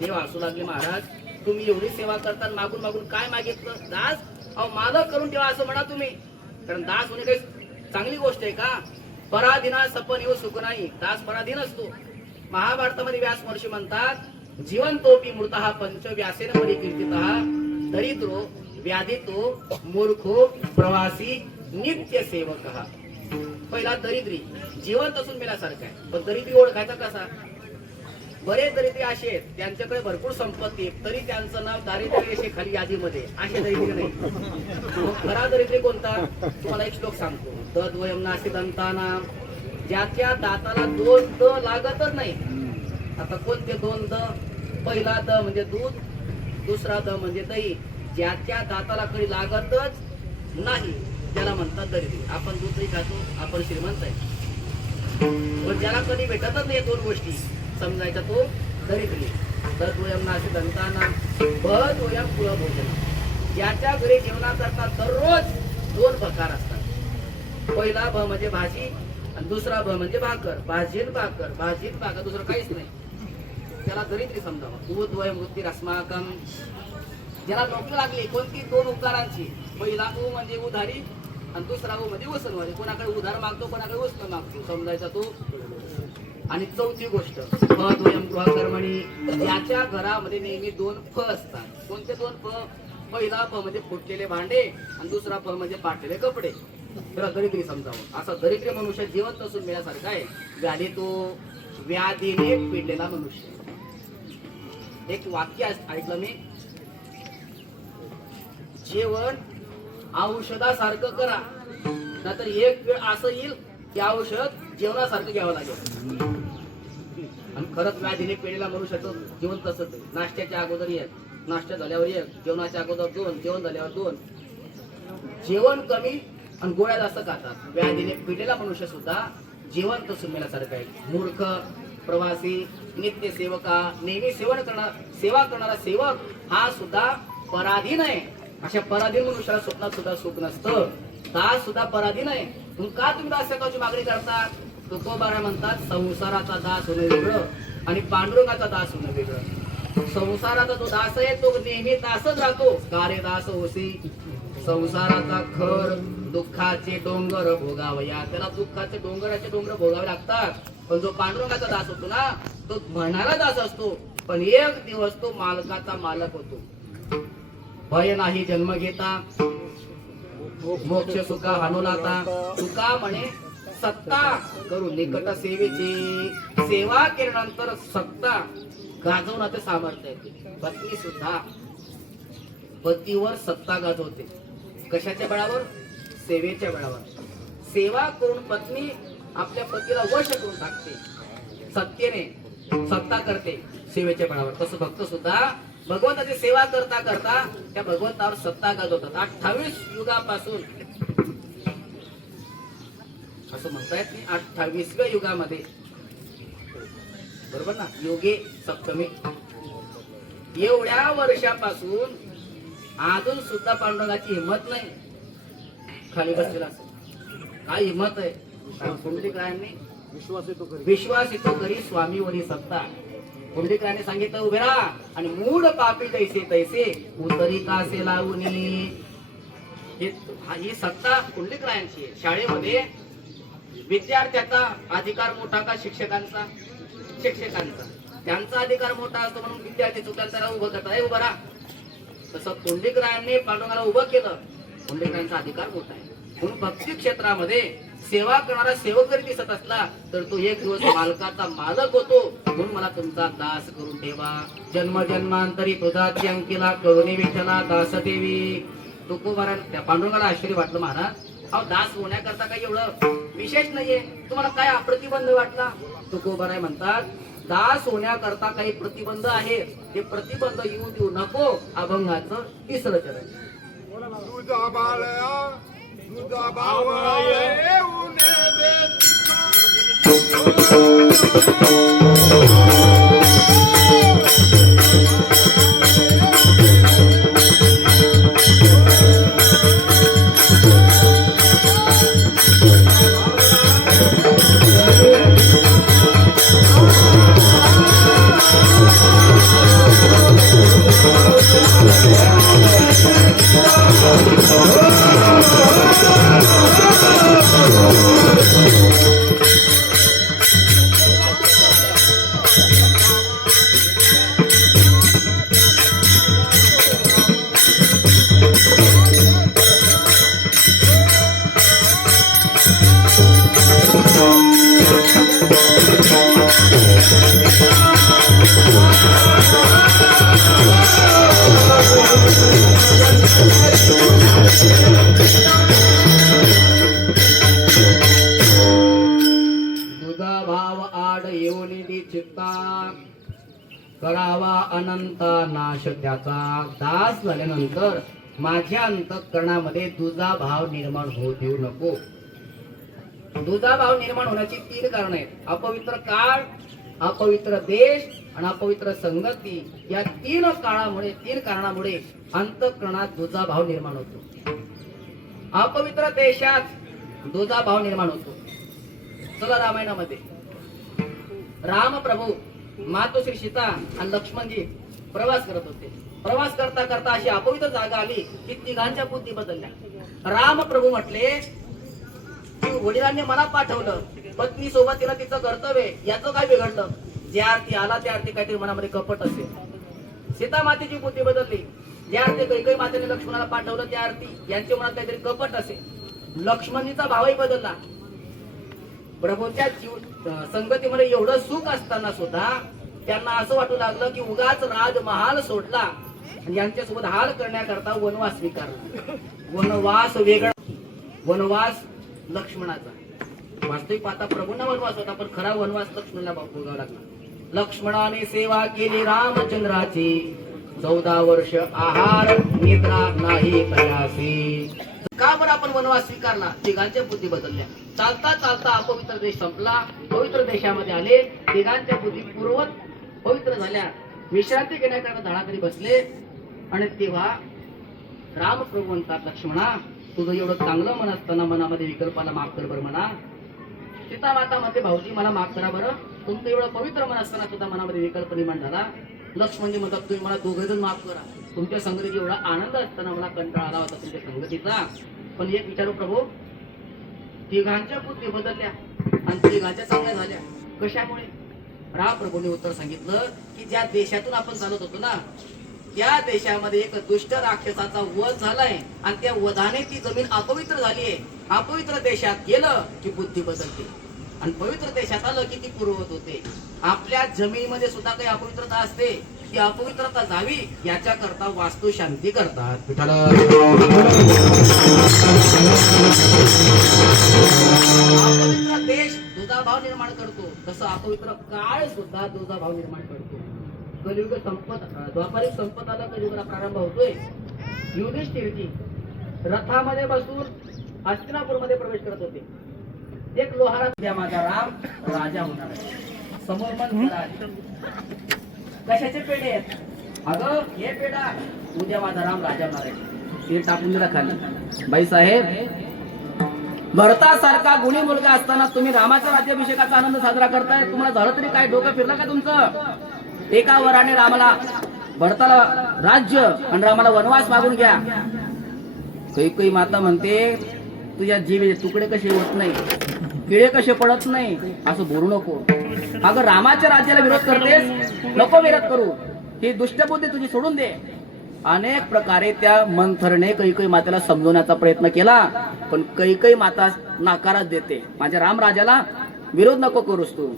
देव हसू लागले, महाराज तुम्ही एवढी सेवा करता, मागून मागून काय मागितलं? दास अहो मालक करून ठेवा असं म्हणा तुम्ही. कारण दास होणे काही चांगली गोष्ट आहे का? पराधीना सपन येऊ सुख नाही. दास पराधीन असतो. महाभारतामध्ये व्यास महर्षी म्हणतात, जीवंतोपी मृतः पंच व्यासेन परिकीर्तितः दरिद्रो व्याधितो मूर्खो प्रवासी नित्य सेवकः. पहिला दरिद्री, जिवंत असून मेल्यासारखा आहे. पण दरिद्री ओळखायचा कसा? बरेच दरिद्री असे आहेत त्यांच्याकडे भरपूर संपत्ती आहे, तरी त्यांचं नाव दारिद्र्य रेषेखाली यादीमध्ये. असे दरिद्री नाही. मग खरा दरिद्री कोणता? तुम्हाला एक श्लोक सांगतो. तद्वयम नासी दंतानाम, ज्याच्या दाताला 2 द लागतच नाही. आता कोणते 2 द? पहिला द म्हणजे दूध, दुसरा द म्हणजे दही. ज्याच्या दाताला कधी लागतच नाही त्याला म्हणतात दरिद्री. आपण दूधही खातो, आपण श्रीमंत आहे. पण ज्याला कधी भेटतच नाही 2 गोष्टी, समजायचा तो दरिद्री. तद्वयम नासी दंतानाम बद्वयम कुलभोजन. ज्याच्या घरी जेवणाकरता दररोज 2 प्रकार असतात. पहिला भ म्हणजे भाजी आणि दुसरा भ म्हणजे भाकर. भाजीन भाकर, दुसरं काहीच नाही. त्याला दरिद्री समजावं. उद्वयम वृत्ती रस्माकम. ज्याला नोकरी लागली कोणती 2 उपकारांची, पहिला उ म्हणजे उधारी आणि दुसरा उ म्हणजे उसनवारी. कोणाकडे उधार मागतो, कोणाकडे उसन मागतो, समजायचा तो. आणि चौथी गोष्ट द्वयम गृहकर्मणी. ज्याच्या घरामध्ये नेहमी 2 फ असतात. कोणते 2 फ? पहिला फ म्हणजे फुटलेले भांडे आणि दुसरा फ म्हणजे फाटलेले कपडे. त्याला दरिद्री समजावं. असा दरिद्री मनुष्य जिवंत असून मेल्यासारखा आहे. व्याधी तो व्याधीने पिडलेला मनुष्य. एक वाक्य ऐकलं मी, जेवण औषधासारखं करा, नाहीतर एक वेळ असं येईल की औषध जेवणासारखं घ्यावं लागेल. आणि खरंच व्याधीने पेढेला म्हणू शकतो जेवण तसंच आहे. नाश्त्याच्या अगोदर 1, नाश्ता झाल्यावर 1, जेवणाच्या अगोदर 2, जेवण झाल्यावर 2. जेवण कमी आणि गोळ्या जास्त खातात. व्याधीने पेढेला मनुष्य सुद्धा जेवण तसं मेल्यासारखं आहे. मूर्ख, प्रवासी, नित्य सेवका. नेहमी सेवा करणारा सेवक हा सुद्धा पराधीन आहे. अशा पराधीन मनुष्याला स्वप्नात सुद्धा सुख नसतं. दास सुद्धा पराधीन आहे. म्हणून का तुम्ही दास्याची मागणी करतात? तुकोबारा म्हणतात, संसाराचा दास होणं वेगळं आणि पांडुरंगाचा दास होणं वेगळं. संसाराचा जो दास आहे तो नेहमी दासच राहतो. कार्य दास होसी संसाराचा खर दुःखाचे डोंगर भोगावया. त्याला दुःखाचे डोंगर भोगावे लागतात. पण जो पांडुरंगाचा दास होतो ना, तो म्हणणारा दास असतो, पण एक दिवस तो मालकाचा मालक होतो. भय नाही जन्म घेता, मोक्ष सुखा हानुनाता. तुका म्हणे सत्ता करून निकट सेवेची. सेवा केल्यानंतर सत्ता गाजवण्याचे सामर्थ्य येते. पत्नी सुद्धा पतीवर सत्ता गाजवते. कशाच्या बळावर? सेवेच्या बळावर. सेवा करून पत्नी आपल्या पतीला वश करून टाकते. सत्तेने सत्ता करते सेवेच्या बळावर. तसं भक्त सुद्धा भगवंताची सेवा करता करता त्या भगवंतावर सत्ता गाजवतात. 28 युगापासून असं म्हणतायत की 28व्या युगामध्ये, बरोबर ना, योगे सप्तमी, एवढ्या वर्षापासून अजून सुद्धा पांडुरंगाची हिंमत नाही. खाली बसलेला असेल, काय हिंमत आहे? पुंडलिकायांनी विश्वास येतो घरी स्वामीवरी सत्ता. पुंडलिकाने सांगितलं उभे राहा आणि मूड पापी तैसे तैसे उतरी कासे लावून. ही सत्ता पुंडलिकायांची आहे. शाळेमध्ये विद्यार्थ्याचा अधिकार मोठा का शिक्षकांचा? शिक्षकांचा. त्यांचा अधिकार मोठा असतो म्हणून विद्यार्थी चुकला त्याला उभं करतात, हे उभं राहा. तसं पुंडलिकरायांनी पांडुरंगाला उभं केलं. पुंडलिकांचा अधिकार मोठा आहे. म्हणून भक्ती क्षेत्रामध्ये सेवा करणारा सेवक जरी दिसत असला तर तो एक दिवस मालकाचा मालक होतो. म्हणून मला तुमचा दास करून ठेवा. जन्म जन्मांतरी तुझाची अंकिला करुणी विठ्ठला दास देवी. तुकोबारान त्या पांडुरंगाला आश्चर्य वाटलं, महाराज अहो दास होण्याकरता काही एवढं विशेष नाहीये, तुम्हाला काय प्रतिबंध वाटला? तुकोबाराय म्हणतात, दास होण्याकरता काही प्रतिबंध आहेत, ते प्रतिबंध येऊ देऊ नको. अभंगाचं 3रं चरण. तुझा बाळा तुझा भाव येऊन दे. दुधा भाव आड येऊन दी चित्ता, करावा अनंत नाश त्याचा. दास झाल्यानंतर माझ्या अंतःकरणामध्ये दुधा भाव निर्माण होऊ देऊ नको. दुधा भाव निर्माण होण्याची 3 कारण आहेत. अपवित्र काळ, अपवित्र देश आणि अपवित्र संगती. या 3 कारणामुळे अंतःकरणात दुधा भाव निर्माण होतो. अपवित्र देशात दुधा भाव निर्माण होतो. चला रामायणामध्ये राम प्रभू, मातोश्री सीता आणि लक्ष्मणजी प्रवास करत होते. प्रवास करता करता अशी अपवित्र जागा आली की तिघांच्या बुद्धी बदलल्या. राम प्रभू म्हटले की वडिलांनी मला पाठवलं, पत्नी सोबत तिला तिचं कर्तव्य, याचं काय बिघडलं? ज्या अर्थी आला त्या अर्थी काहीतरी मनामध्ये कपट असेल. सीता मातेची बुद्धी बदलली. ज्या अर्थी कैकेयी मातेने लक्ष्मणाला पाठवलं त्या अर्थी यांच्या मनात काहीतरी कपट असेल. लक्ष्मणजीचा भावही बदलला. प्रभूच्या संगतीमध्ये एवढं सुख असताना सुद्धा त्यांना असं वाटू लागलं की उगाच राजमहाल सोडला आणि यांच्यासोबत हाल करण्याकरता वनवास स्वीकारला. वनवास वेगळा, वनवास लक्ष्मणाचा. वास्तविक पाहता प्रभूंना वनवास होता, पण खरा वनवास लक्ष्मणाला भोगावा लागला. लक्ष्मणाने सेवा केली रामचंद्राची, 14 वर्ष आहार निद्रा नाही तयासी. का बरं आपण वनवास स्वीकारला? तिघांच्या बुद्धी बदलल्या. चालता चालता अपवित्र देश संपला. पवित्र देशामध्ये आले. तिघांच्या बुद्धी पूर्वत पवित्र झाल्या. विश्रांती घेण्याकरता झाडाखाली बसले आणि तेव्हा राम प्रभू म्हणतात, लक्ष्मणा तुझं एवढं चांगलं मन असताना मनामध्ये विकल्पाला माफ कर बरं म्हणा. सीता माता म्हणते, भाऊजी मला माफ करा बरं, तुमचं एवढं पवित्र मन असताना सुद्धा मनामध्ये विकल्प निर्माण झाला. लक्ष्मणजी म्हणतात, तुम्ही मला 2 जण माफ करा. तुमच्या संगतीत एवढा आनंद असताना मला कंटाळा आला होता तुमच्या संगतीचा. पण एक विचारू प्रभू, तिघांच्या बुद्धी बदलल्या आणि तिघांच्या चांगल्या झाल्या, कशामुळे? राम प्रभूंनी उत्तर सांगितलं की ज्या देशातून आपण चालत होतो ना, त्या देशामध्ये एक दुष्ट राक्षसाचा वध झालाय आणि त्या वधाने ती जमीन अपवित्र झालीये. अपवित्र देशात गेलं की बुद्धी बदलते आणि पवित्र देशात आलं की ती पूर्ववत होते. आपल्या जमिनीमध्ये सुद्धा काही अपवित्रता असते. ती अपवित्रता जावी याच्या करता वास्तू शांती करतात. अपवित्र देश दुधाभाव निर्माण करतो, तसं अपवित्र काळ सुद्धा दुधाभाव निर्माण करतो. कलियुग संपत, द्वापारिक संपत आला, कलियुगाला प्रारंभ होतोय. युधिष्ठिरजी रथामध्ये बसून हस्तिनापूरमध्ये प्रवेश करत होते. एक लोहारा, उद्या माझा राम राजा होणार आहे. समोर मन कशाचे पेढे आहेत? अगं हे पेढा, उद्या माझा राम राजा होणार आहे. ते टाकून दिला खाली. बाई साहेब, भरतासारखा गुणी मुलगा असताना तुम्ही रामाच्या राज्याभिषेकाचा आनंद साजरा करताय. तुम्हाला झालं तरी काय? डोकं फिरलं का तुमचं? एका वराने रामाला, भरताला राज्य आणि रामाला वनवास मागून घ्या. कैकेयी माता म्हणते, तुझ्या जीवेचे तुकडे कसे होत नाही? किडे कसे पडत नाही असं बोलू नको. अगं रामाच्या राज्याला विरोध करतेस, नको विरोध करू. ही दुष्टबुद्धी तुझी सोडून दे. अनेक प्रकारे त्या मंथरने कैकई मातेला समजवण्याचा प्रयत्न केला, पण कैकई माता नाकारच देते. माझ्या रामराजाला विरोध नको करूस तू.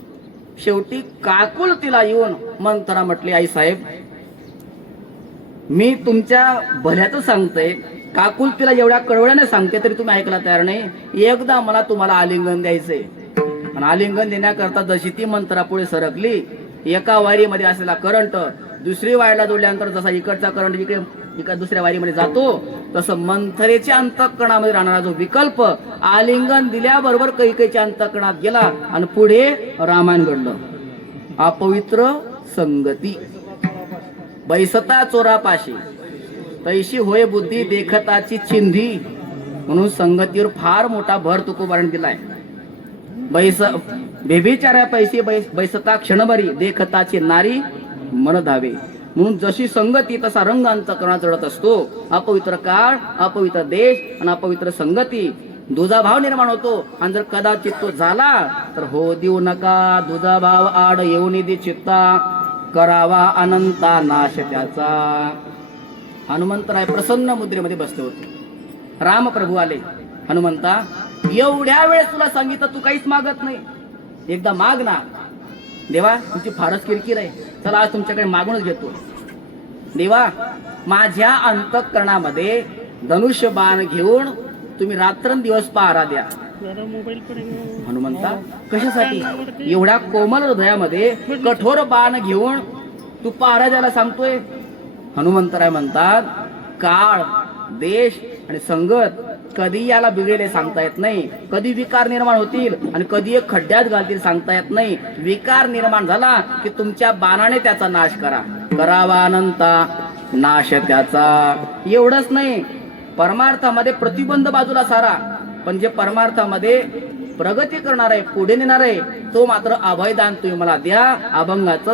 शेवटी काकुल तिला येऊन मंथरा म्हटली, आई साहेब मी तुमच्या भल्याच सांगते. काकुल तिला एवढ्या कळवळ्याने सांगते तरी तुम्ही ऐकला तयार नाही. एकदा मला तुम्हाला आलिंगन द्यायचंय. आणि आलिंगन देण्याकरता जशी ती मंत्रा पुढे सरकली, एका वारीमध्ये असलेला करंट दुसरी वारीला जोडल्यानंतर जसा इकडचा करंट इकडे दुसऱ्या वारीमध्ये जातो, तसं मंथरेच्या अंतःकरणामध्ये राहणारा जो विकल्प आलिंगन दिल्याबरोबर कैकेच्या अंतःकरणात गेला आणि पुढे रामायण घडलं. अपवित्र संगती बैसता चोरापाशी तैशी होय बुद्धी देखताची चिंधी. म्हणून संगतीवर फार मोठा भर तुकोबाराने दिलाय. बेबिचाऱ्या पैसे बैसता क्षणभरी देखताची नारी मन धावे. म्हणून जशी संगती तसा रंग अंतःकरणात चढत असतो. अपवित्र काळ, अपवित्र देश आणि अपवित्र संगती दुजा भाव निर्माण होतो. आणि जर कदाचित तो झाला तर हो देऊ नका दुजा भाव आड येऊन दे चित्ता, करावा अनंता नाश त्याचा. हनुमंतराय प्रसन्न मुद्रेमध्ये बसले होते. रामप्रभू आले. हनुमंता एवढ्या वेळेस तुला सांगितलं तू काहीच मागत नाही, एकदा माग ना. देवा तुमची फारच किरकिर आहे, चला आज तुमच्याकडे मागूनच घेतो. देवा माझ्या अंतःकरणामध्ये धनुष्य बाण घेऊन तुम्ही रात्रंदिवस पहारा द्या. हनुमंता कशासाठी? एवढ्या कोमल हृदयामध्ये कठोर बाण घेऊन तू पहारा द्यायला सांगतोय? हनुमंतराय म्हणतात, काळ, देश आणि संगत कधी याला बिघडेले सांगता येत नाही. कधी विकार निर्माण होतील आणि कधी एक खड्ड्यात घालतील सांगता येत नाही. विकार निर्माण झाला की तुमच्या बाणाने त्याचा नाश करा. करावा अनंता नाश त्याचा. एवढंच नाही, परमार्थामध्ये प्रतिबंध बाजूला सारा, पण जे परमार्थामध्ये प्रगती करणार आहे, पुढे नेणार आहे, तो मात्र अभयदान तुम्ही मला द्या. अभंगाचं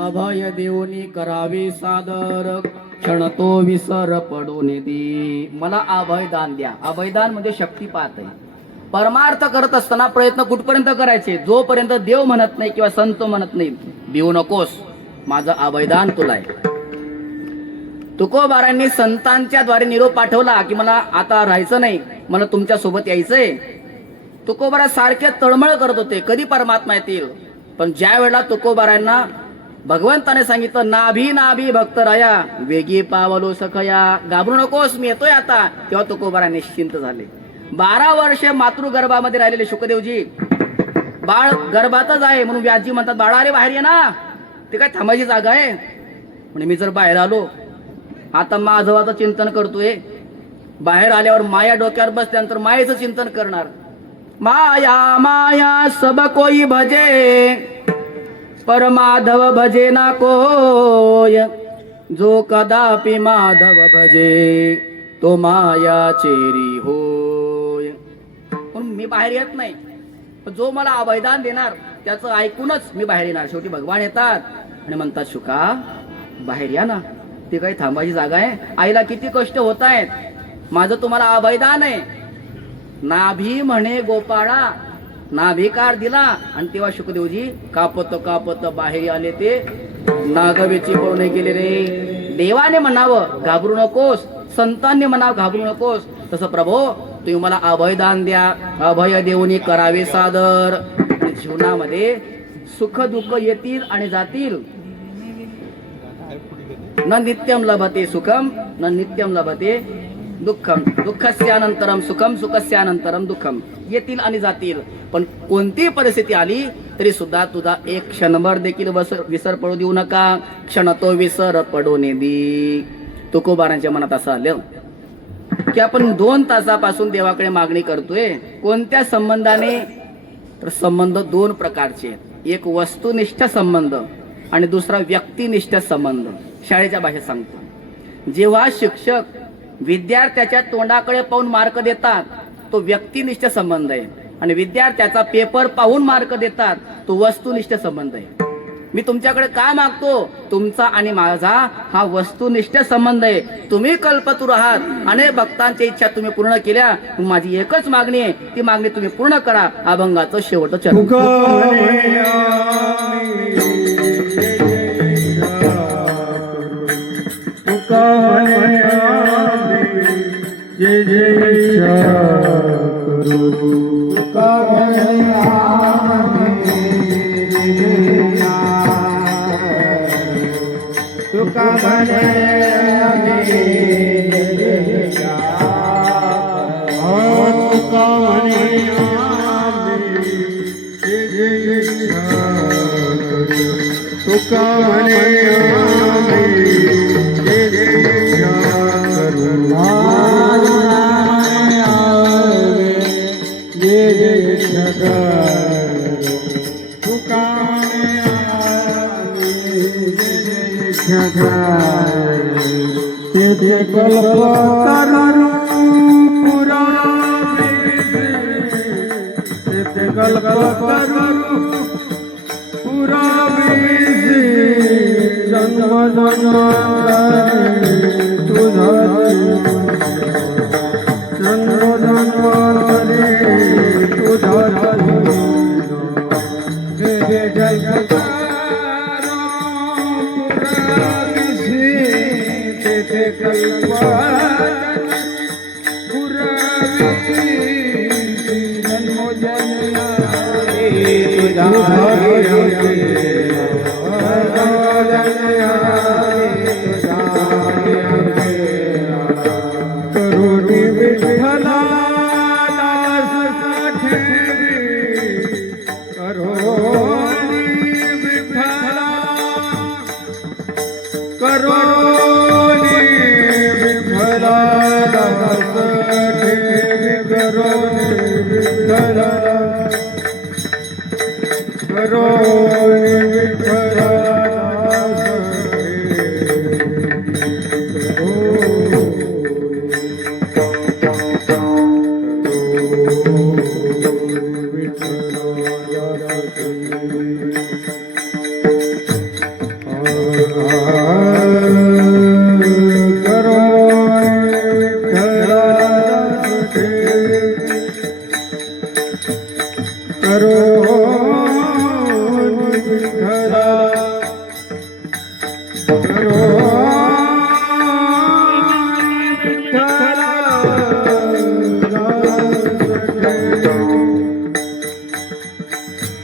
अभय देऊनी करावे सादर, क्षण तो विसर पडून दे. मला अभयदान द्या. अभयदान म्हणजे शक्तिपात आहे. परमार्थ करत असताना प्रयत्न कुठपर्यंत करायचे? जोपर्यंत देव म्हणत नाही किंवा संत म्हणत नाही भिवू नकोस, माझं अभयदान तुला आहे. तुकोबारांनी संतांच्या द्वारे निरोप पाठवला की मला आता राहायचं नाही, मला तुमच्या सोबत यायचंय. तुकोबारा सारखे तळमळ करत होते कधी परमात्मा येतील. पण ज्या वेळेला तुकोबारांना भगवंताने सांगितलं नाभी नाभी भक्त राया वेगी पावलो सखया, घाबरू नकोस मी येतोय आता, तेव्हा तुकोबारा निश्चिंत झाले. 12 वर्ष मातृगर्भामध्ये राहिलेले शुकदेवजी, बाळ गर्भातच आहे म्हणून व्यासजी म्हणतात बाळा अरे बाहेर ये ना, ते काय थांबायची जागा आहे. म्हणजे मी जर बाहेर आलो आता माझं चिंतन करतोय, बाहेर आल्यावर माया डोक्यावर बसल्यानंतर मायेचं चिंतन करणार. माया माया सब कोई भजे पर माधव भजे ना कोय, जो कदापि माधव भजे तो माया चेरी होय. म्हणून मी बाहेर येत नाही, पण जो मला अभयदान देणार त्याचं ऐकूनच मी बाहेर येणार. शेवटी भगवान येतात आणि म्हणतात शुका बाहेर या ना, ती काही थांबायची जागा आहे. आईला किती कष्ट होत आहेत, माझं तुम्हाला अभयदान आहे. नाभी म्हणे गोपाळा, नाभिकार दिला आणि तेव्हा शुकदेवजी कापत कापत बाहेर आले. ते नागवेची पळून गेले रे. देवाने म्हणावं घाबरू नकोस, संतांनी म्हणावं घाबरू नकोस, तसं प्रभो तुम्ही मला अभयदान द्या, अभय देऊनी करावे सादर. जीवनामध्ये सुख दुःख येतील आणि जातील. न नित्यम लभते सुखम न नित्यम लभते दुःखम, दुःखस्यानंतरम सुखम सुखस्यानंतरम दुःखम. येतील आणि जातील, पण कोणती परिस्थिती आली तरी सुद्धा तुझा एक क्षणभर देखील विसर पडू देऊ नका. क्षण तो विसर पडू दी. तुकोबारांच्या मनात असं आलं की आपण 2 तासापासून देवाकडे मागणी करतोय. कोणत्या संबंधाने? तर संबंध 2 प्रकारचे आहेत. एक वस्तुनिष्ठ संबंध आणि दुसरा व्यक्तिनिष्ठ संबंध. शाळेच्या भाषेत सांगतो, जेव्हा शिक्षक विद्यार्थ्याच्या तोंडाकडे पाहून मार्क देतात तो व्यक्तिनिष्ठ संबंध आहे, आणि विद्यार्थ्याचा पेपर पाहून मार्क देतात तो वस्तुनिष्ठ संबंध आहे. मी तुमच्याकडे काय मागतो? तुमचा आणि माझा हा वस्तुनिष्ठ संबंध आहे. तुम्ही कल्पतरू आहात, अनेक भक्तांच्या इच्छा तुम्ही पूर्ण केल्या, माझी एकच मागणी आहे, ती मागणी तुम्ही पूर्ण करा. अभंगाचं शेवटचं चरण. जय जय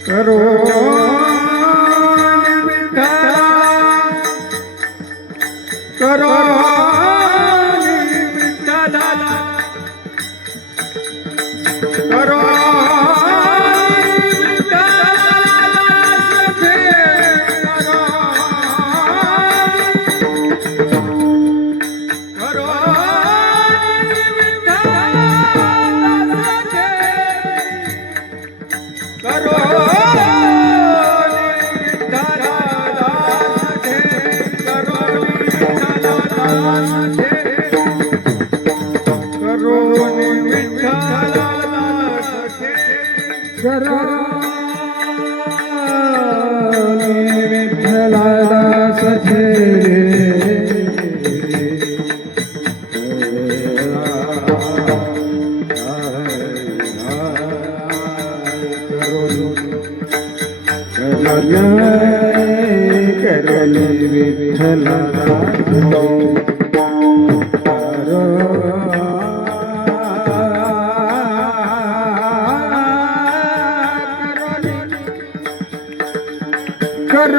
करो विठ्ठला करो विठ्ठला करो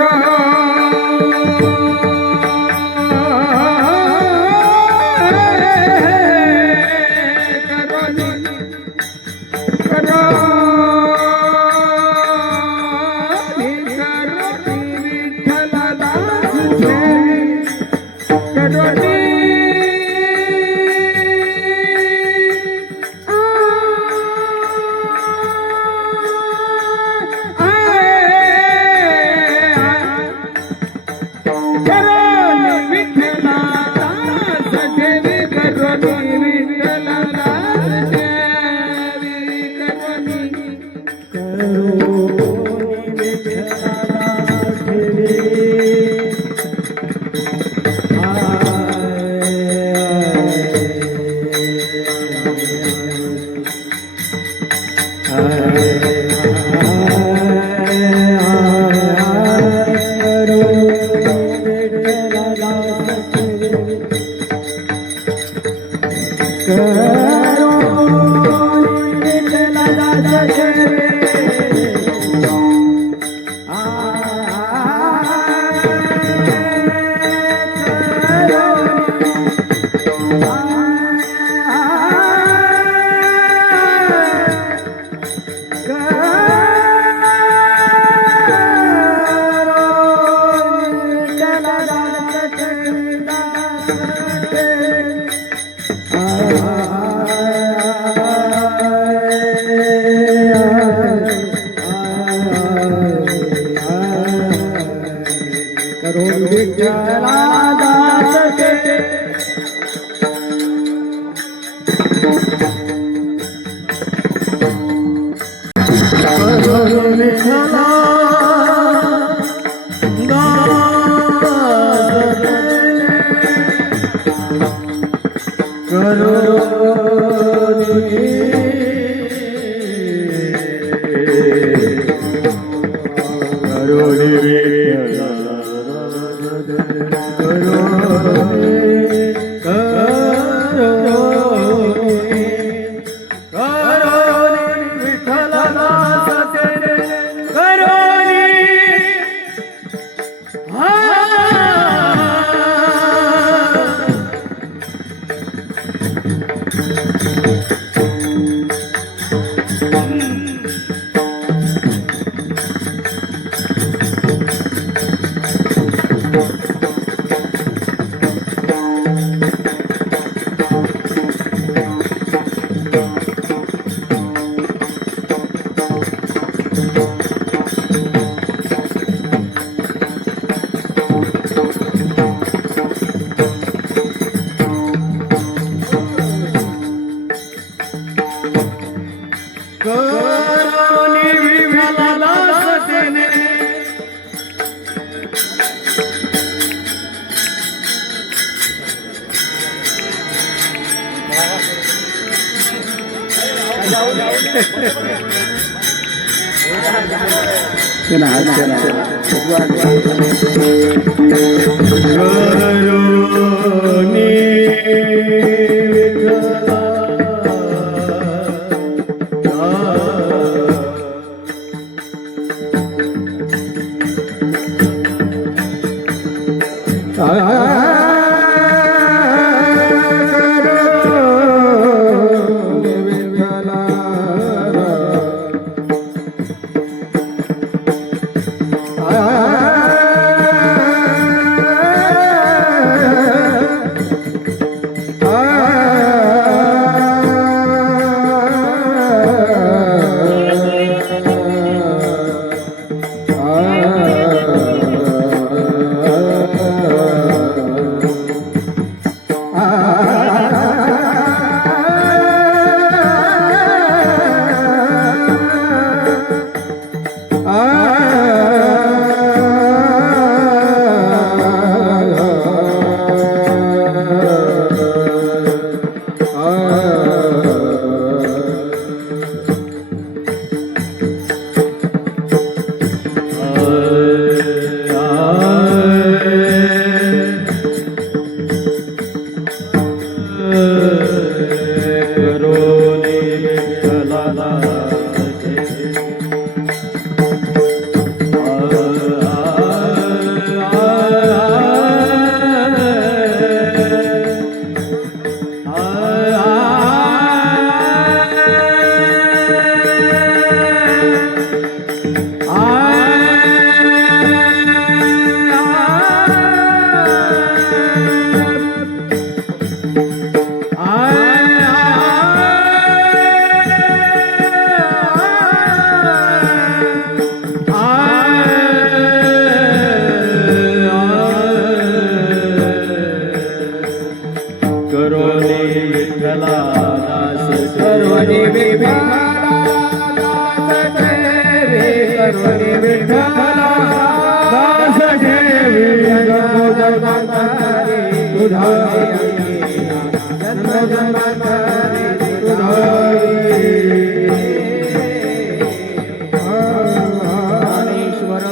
ज्ञानेश्वर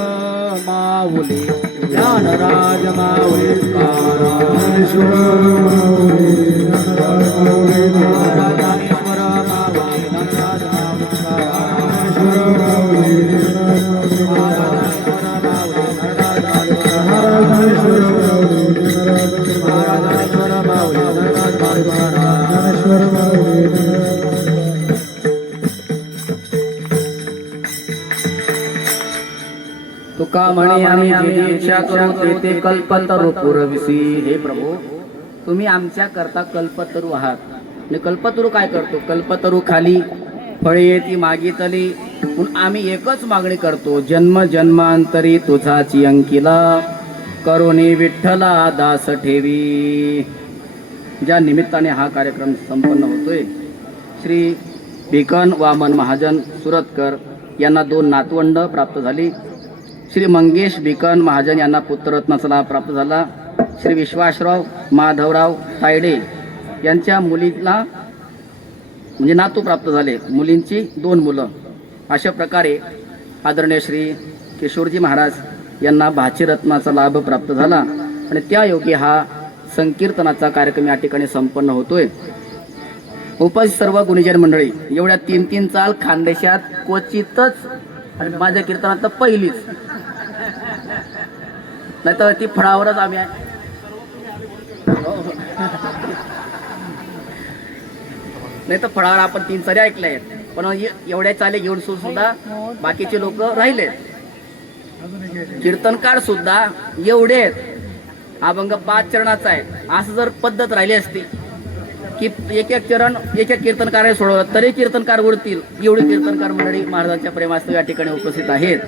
माऊली ज्ञानराज माऊली ज्ञानेश्वर माऊली ज्ञानराज माऊली ज्ञानेश्वर माऊली ज्ञानराज माऊली तुका म्हणे आम्ही जी इच्छा करू ते कल्पतरू पुरविसी. हे प्रभू, तुम्ही आमच्या करता कल्पतरू आहात. आणि कल्पतरू काय करतो? कल्पतरू खाली फळे येती मागितली, म्हणून आम्ही एकच मागणी करतो, जन्म जन्मांतरी तुझाची अंकिला करुणी विठ्ठला दास ठेवी. ज्या निमित्ताने हा कार्यक्रम संपन्न होतोय, श्री भिकन वामन महाजन सुरतकर यांना 2 नातवंड प्राप्त झाली. श्री मंगेश भिकन महाजन यांना पुत्ररत्नाचा लाभ प्राप्त झाला. श्री विश्वासराव माधवराव तायडे यांच्या मुलीला म्हणजे नातू प्राप्त झाले, मुलींची 2 मुलं. अशा प्रकारे आदरणीय श्री किशोरजी महाराज यांना भाचीरत्नाचा लाभ प्राप्त झाला. आणि त्यायोगे हा संकीर्तनाचा कार्यक्रम या ठिकाणी संपन्न होतोय. उपस्थित सर्व गुणीजन मंडळी, एवढ्या 3-3 चाल खानदेशात क्वचितच, आणि माझ्या कीर्तनात तर पहिलीच, नाही तर ती फळावरच आम्ही आहे. नाही तर फळावर आपण 3 सारे ऐकले आहेत, पण एवढ्या चाले घेऊन सुद्धा बाकीचे लोक राहिले. कीर्तनकार सुद्धा एवढे आहेत. अभंग 5 चरणाचा आहे. असं जर पद्धत राहिली असती की एक चरण एक कीर्तनकार सोडवलं तरी कीर्तनकार उरतील, एवढी कीर्तनकार मंडळी महाराजांच्या प्रेमास्तव या ठिकाणी उपस्थित आहेत.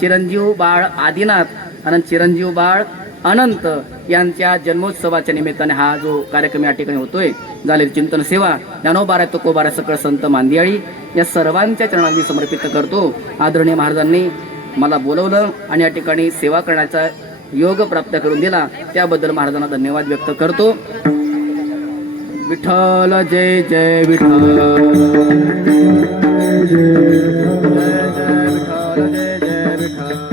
चिरंजीव बाळ आदिनाथ आणि चिरंजीव बाळ अनंत यांच्या जन्मोत्सवाच्या निमित्ताने हा जो कार्यक्रम या ठिकाणी होतोय, झालेली चिंतन सेवा ज्ञानोबारा तुकोबारा सकळ संत मांदियाळी या सर्वांच्या चरणांनी समर्पित करतो. आदरणीय महाराजांनी मला बोलवलं आणि या ठिकाणी सेवा करण्याचा योग प्राप्त करून दिला, त्याबद्दल महाराजांना धन्यवाद व्यक्त करतो. विठ्ठल जय जय विठ्ठल, जय जय विठ्ठल, जय जय विठ्ठल,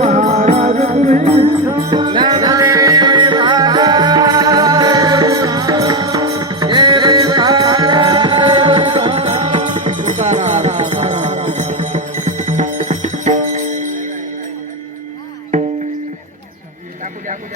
महाराज विठ्ठल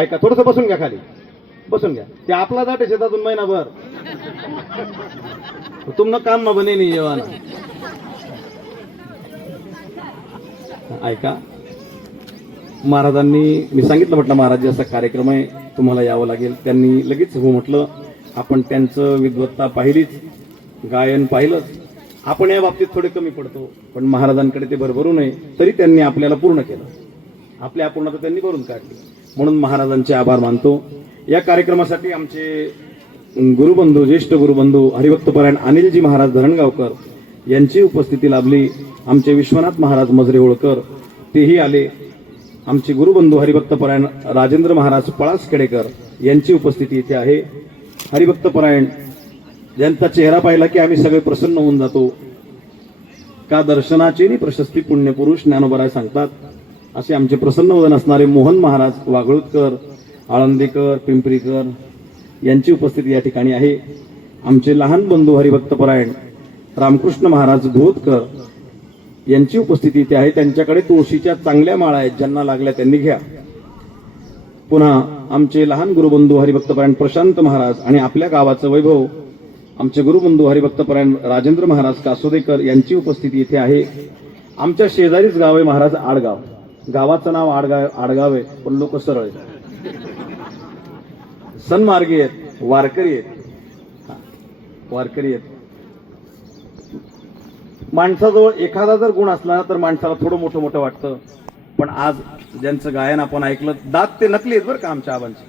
ऐका थोडस बसून घ्या, खाली बसून घ्या. ते आपला जाते शेतातून महिनाभर तुमनं काम न बने नाही जेवण. ऐका, महाराजांनी मी सांगितलं म्हटलं महाराज असा कार्यक्रम आहे तुम्हाला यावं लागेल. त्यांनी लगेच हो म्हटलं. आपण त्यांचं विद्वत्ता पाहिलीच, गायन पाहिलंच. आपण या बाबतीत थोडे कमी पडतो, पण महाराजांकडे ते भरभरू नये तरी त्यांनी आपल्याला पूर्ण केलं. आपल्या अपूर्णता त्यांनी भरून काढली, म्हणून महाराजांचे आभार मानतो. या कार्यक्रमासाठी आमचे गुरुबंधू, ज्येष्ठ गुरुबंधू हरिभक्तपरायण अनिलजी महाराज धरणगावकर यांची उपस्थिती लाभली. आमचे विश्वनाथ महाराज मजरे होळकर तेही आले. आमचे गुरुबंधू हरिभक्तपरायण राजेंद्र महाराज पळासखेडेकर यांची उपस्थिती इथे आहे. हरिभक्तपरायण ज्यांचा चेहरा पाहिला की आम्ही सगळे प्रसन्न होऊन जातो. का दर्शनाची प्रशस्ती पुण्यपुरुष ज्ञानोबराय सांगतात, असे आमचे प्रसन्न वदन असणारे मोहन महाराज वागळुतकर, आळंदीकर, पिंपरीकर यांची उपस्थिती या ठिकाणी आहे. आमचे लहान बंधू हरिभक्तपरायण रामकृष्ण महाराज धोतकर यांची उपस्थिती इथे आहे. त्यांच्याकडे तुळशीच्या चांगल्या माळा आहेत, ज्यांना लागल्या त्यांनी घ्या. पुन्हा आमचे लहान गुरुबंधू हरिभक्तपरायण प्रशांत महाराज आणि आपल्या गावाचं वैभव आमचे गुरुबंधू हरिभक्तपरायण राजेंद्र महाराज कासोदेकर यांची उपस्थिती इथे आहे. आमच्या शेजारीच गाव आहे महाराज आडगाव. गावाचं नाव आडगाव आहे, पण लोक सरळ आहेत, सन्मार्गी आहेत, वारकरी आहेत. वारकरी आहेत. माणसाजवळ एखादा जर गुण असला तर माणसाला थोडं मोठं मोठं वाटतं. पण आज ज्यांचं गायन आपण ऐकलं, दात ते नकली आहेत बरं का आमच्या आबांचे.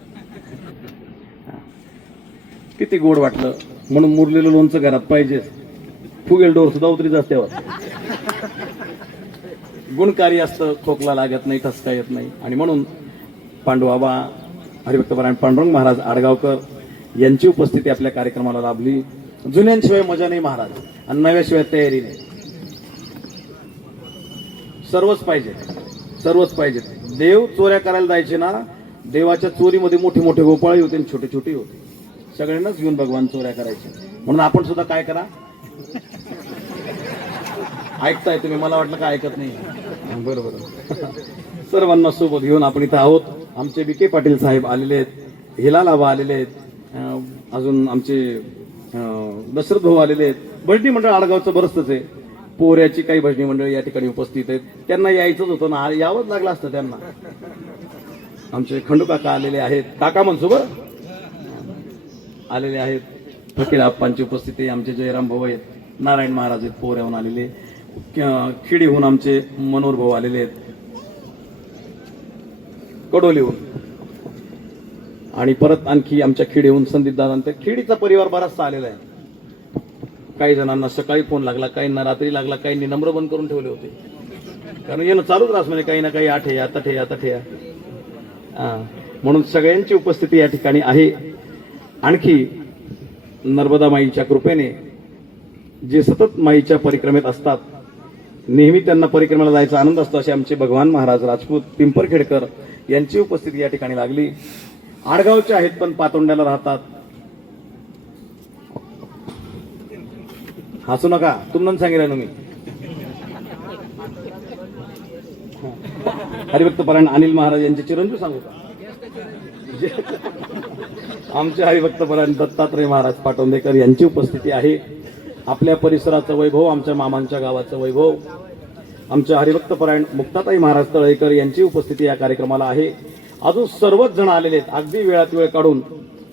किती गोड वाटलं. म्हणून मुरलेलं लोणचं घरात पाहिजेच. फुगेल डोर सुद्धा उतरीच असत्यावर. गुणकारी असतं, खोकला लागत नाही, ठसका येत नाही. आणि म्हणून पांडुआबा हरिभक्तपरायण पांडुरंग महाराज आडगावकर यांची उपस्थिती आपल्या कार्यक्रमाला लाभली. जुन्यांशिवाय मजा नाही महाराज, आणि नव्याशिवाय तयारी नाही. सर्वच पाहिजे, सर्वच पाहिजे. देव चोऱ्या करायला जायचे ना, देवाच्या चोरीमध्ये मोठे मोठे गोपाळी होते आणि छोटे छोटे होते. सगळ्यांनाच घेऊन भगवान चोऱ्या करायचे. म्हणून आपण सुद्धा काय करा, ऐकताय तुम्ही, मला वाटलं काय ऐकत नाही. बरोबर. सर्वांना सोबत घेऊन आपण इथं आहोत. आमचे विखे पाटील साहेब आलेले आहेत, हिलाल आबा आलेले आहेत, अजून आमचे दशरथ भाऊ आलेले आहेत. भजनी मंडळ आडगावचं बरंचच आहे. पोऱ्याची काही भजनी मंडळ या ठिकाणी उपस्थित आहेत. त्यांना यायचंच होतं ना, यावंच लागलं असतं त्यांना. आमचे खंडू काका आलेले आहेत, काका मनसुबर आलेले आहेत. फकीर आप्पांची उपस्थिती. आमचे जयराम भाऊ आहेत, नारायण महाराज आहेत पोऱ्याहून आलेले. खिडीहून आमचे मनोहर भाऊ आलेले आहेत, कडोलीहून. आणि परत आणखी आमच्या खिडीहून संदीप दादा. खिडीचा परिवार बराचसा आलेला आहे. काही जणांना सकाळी फोन लागला, काहींना रात्री लागला, काहींनी नंबर बंद करून ठेवले होते, कारण येणं चालूच राहत म्हणजे काही ना काही आठे या तठे या तठे या. म्हणून सगळ्यांची उपस्थिती या ठिकाणी आहे. आणखी नर्मदा माईच्या कृपेने जे सतत माईच्या परिक्रमेत असतात, नेहमी त्यांना परिक्रमेला जायचा आनंद असतो, असे आमचे भगवान महाराज राजपूत पिंपरखेडकर यांची उपस्थिती या ठिकाणी लागली. आडगावचे आहेत पण पातोंड्याला राहतात. हसू नका, तुम्हाला सांगितलं ना मी. हरिभक्तपरायण अनिल महाराज यांचे चिरंजीव सांगू का? आमचे हरिभक्तपरायण दत्तात्रय महाराज पाटोंदेकर यांची उपस्थिती आहे. आपल्या परिसराचं वैभव, आमच्या मामांच्या गावाचं वैभव, आमच्या हरिभक्तपरायण मुक्ताताई महाराज तळेकर यांची उपस्थिती या कार्यक्रमाला आहे. अजून सर्वच जण आलेले आहेत. अगदी वेळात वेळ काढून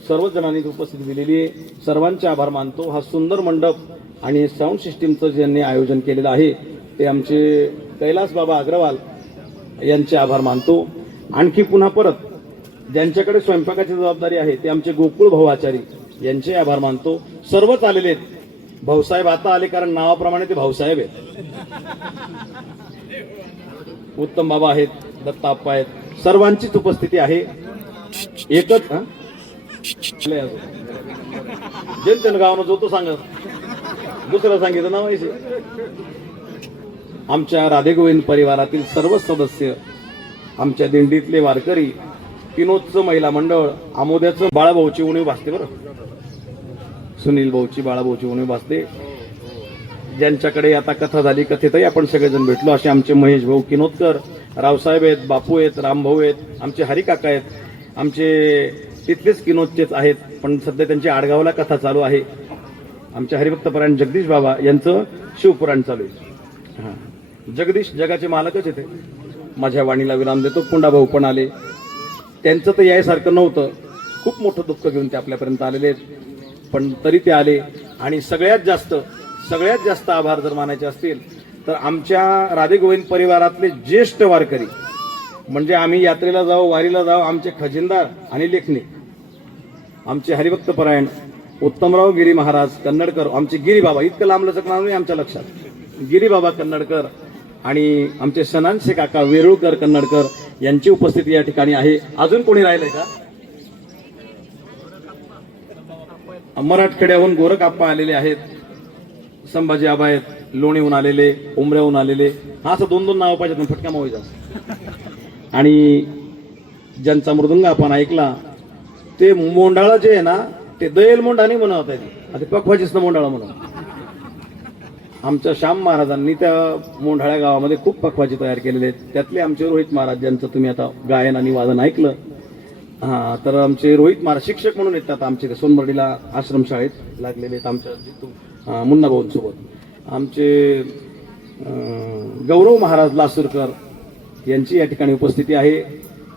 सर्वच जणांनी उपस्थिती दिलेली आहे. सर्वांचे आभार मानतो. हा सुंदर मंडप आणि साऊंड सिस्टीमचं ज्यांनी आयोजन केलेलं आहे ते आमचे कैलास बाबा अग्रवाल यांचे आभार मानतो. आणखी पुन्हा परत ज्यांच्याकडे स्वयंपाकाची जबाबदारी आहे ते आमचे गोकुळ भाऊ आचारी यांचे आभार मानतो. सर्वच आलेले आहेत. भाऊसाहेब आता आले कारण नावाप्रमाणे ते भाऊसाहेब आहेत. उत्तम बाबा आहेत, दत्ता आप्पा आहेत, सर्वांचीच उपस्थिती आहे. एकच जनतेनं गावानं जो तो सांगत, दुसरं सांगितलं ना माहिती. आमच्या राधे गोविंद परिवारातील सर्व सदस्य, आमच्या दिंडीतले वारकरी, विनोदचं महिला मंडळ, आमोद्याचं बाळाभाऊची उणीव भासते, बरं सुनील भाऊची बाळाभाऊची उणीव भासते, ज्यांच्याकडे आता कथा झाली, कथेतही आपण सगळेजण भेटलो, असे आमचे महेश भाऊ किनोदकर, रावसाहेब आहेत, बापू आहेत, रामभाऊ आहेत, आमचे हरिकाका आहेत, आमचे तिथलेच किनोदचेच आहेत पण सध्या त्यांची आडगावला कथा चालू आहे. आमचे हरिभक्तपरायण जगदीश बाबा यांचं शिवपुराण चालू आहे. हां, जगदीश जगाचे मालकच येते. माझ्या वाणीला विराम देतो. पुंडा भाऊ पण आले. त्यांचं तर यायसारखं नव्हतं, खूप मोठं दुःख घेऊन ते आपल्यापर्यंत आलेले आहेत, पण तरी ते आले. आणि सगळ्यात जास्त आभार जर मानायचे असतील तर आमच्या राधे गोविंद परिवारातले ज्येष्ठ वारकरी, म्हणजे आम्ही यात्रेला जाऊ, वारीला जाऊ, आमचे खजिनदार आणि लेखनिक, आमचे हरिभक्तपरायण उत्तमराव गिरी महाराज कन्नडकर, आमचे गिरी बाबा, इतकं लांब लचक नाव नाही आमच्या लक्षात, गिरी बाबा कन्नडकर, आणि आमचे सनांचे काका वेरुळकर कन्नडकर यांची उपस्थिती या ठिकाणी आहे. अजून कोणी राहिलंय का? मराठखेड्याहून गोरख आप्पा आलेले आहेत, संभाजी आबा आहेत, लोणीहून आलेले, उमऱ्याहून आलेले. हा असं 2-2 नावं पाहिजेत, फटका मावायचा. आणि ज्यांचा मृदुंग आपण ऐकला ते मोंडाळा जे आहे ना, ते दैल मोंडाने म्हणत आहेत, आता पखवाजीच ना मोंडाळा म्हणून. आमच्या श्याम महाराजांनी त्या मोंढाळ्या गावामध्ये खूप पखवाजी तयार केलेले आहेत. त्यातले आमचे रोहित महाराज, ज्यांचं तुम्ही आता गायन आणि वादन ऐकलं. हां, तर आमचे रोहित महाराज शिक्षक म्हणून येतात. आमचे सोनबर्डीला आश्रमशाळेत लागलेले आहेत आमच्या जितू मुन्ना भाऊंसोबत. आमचे गौरव महाराज लासूरकर यांची या ठिकाणी उपस्थिती आहे.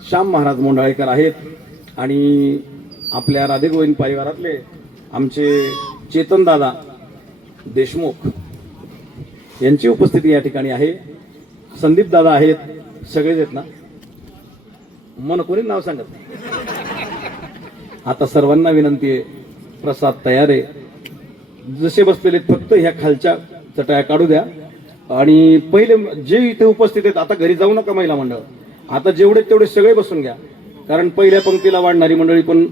श्याम महाराज मोंढाळेकर आहेत. आणि आपल्या राधे गोविंद परिवारातले आमचे चेतनदादा देशमुख यांची उपस्थिती या ठिकाणी आहे. संदीप दादा आहेत. सगळेच आहेत ना? मन कोणी नाव सांगत नाही. आता सर्वांना विनंती आहे, प्रसाद तयार आहे, जसे बसलेले आहेत, फक्त ह्या खालच्या चटया काढू द्या. आणि पहिले जे इथे उपस्थित आहेत, आता घरी जाऊ नका महिला मंडळ, आता जेवढे तेवढे सगळे बसून घ्या, कारण पहिल्या पंक्तीला वाढणारी मंडळी पण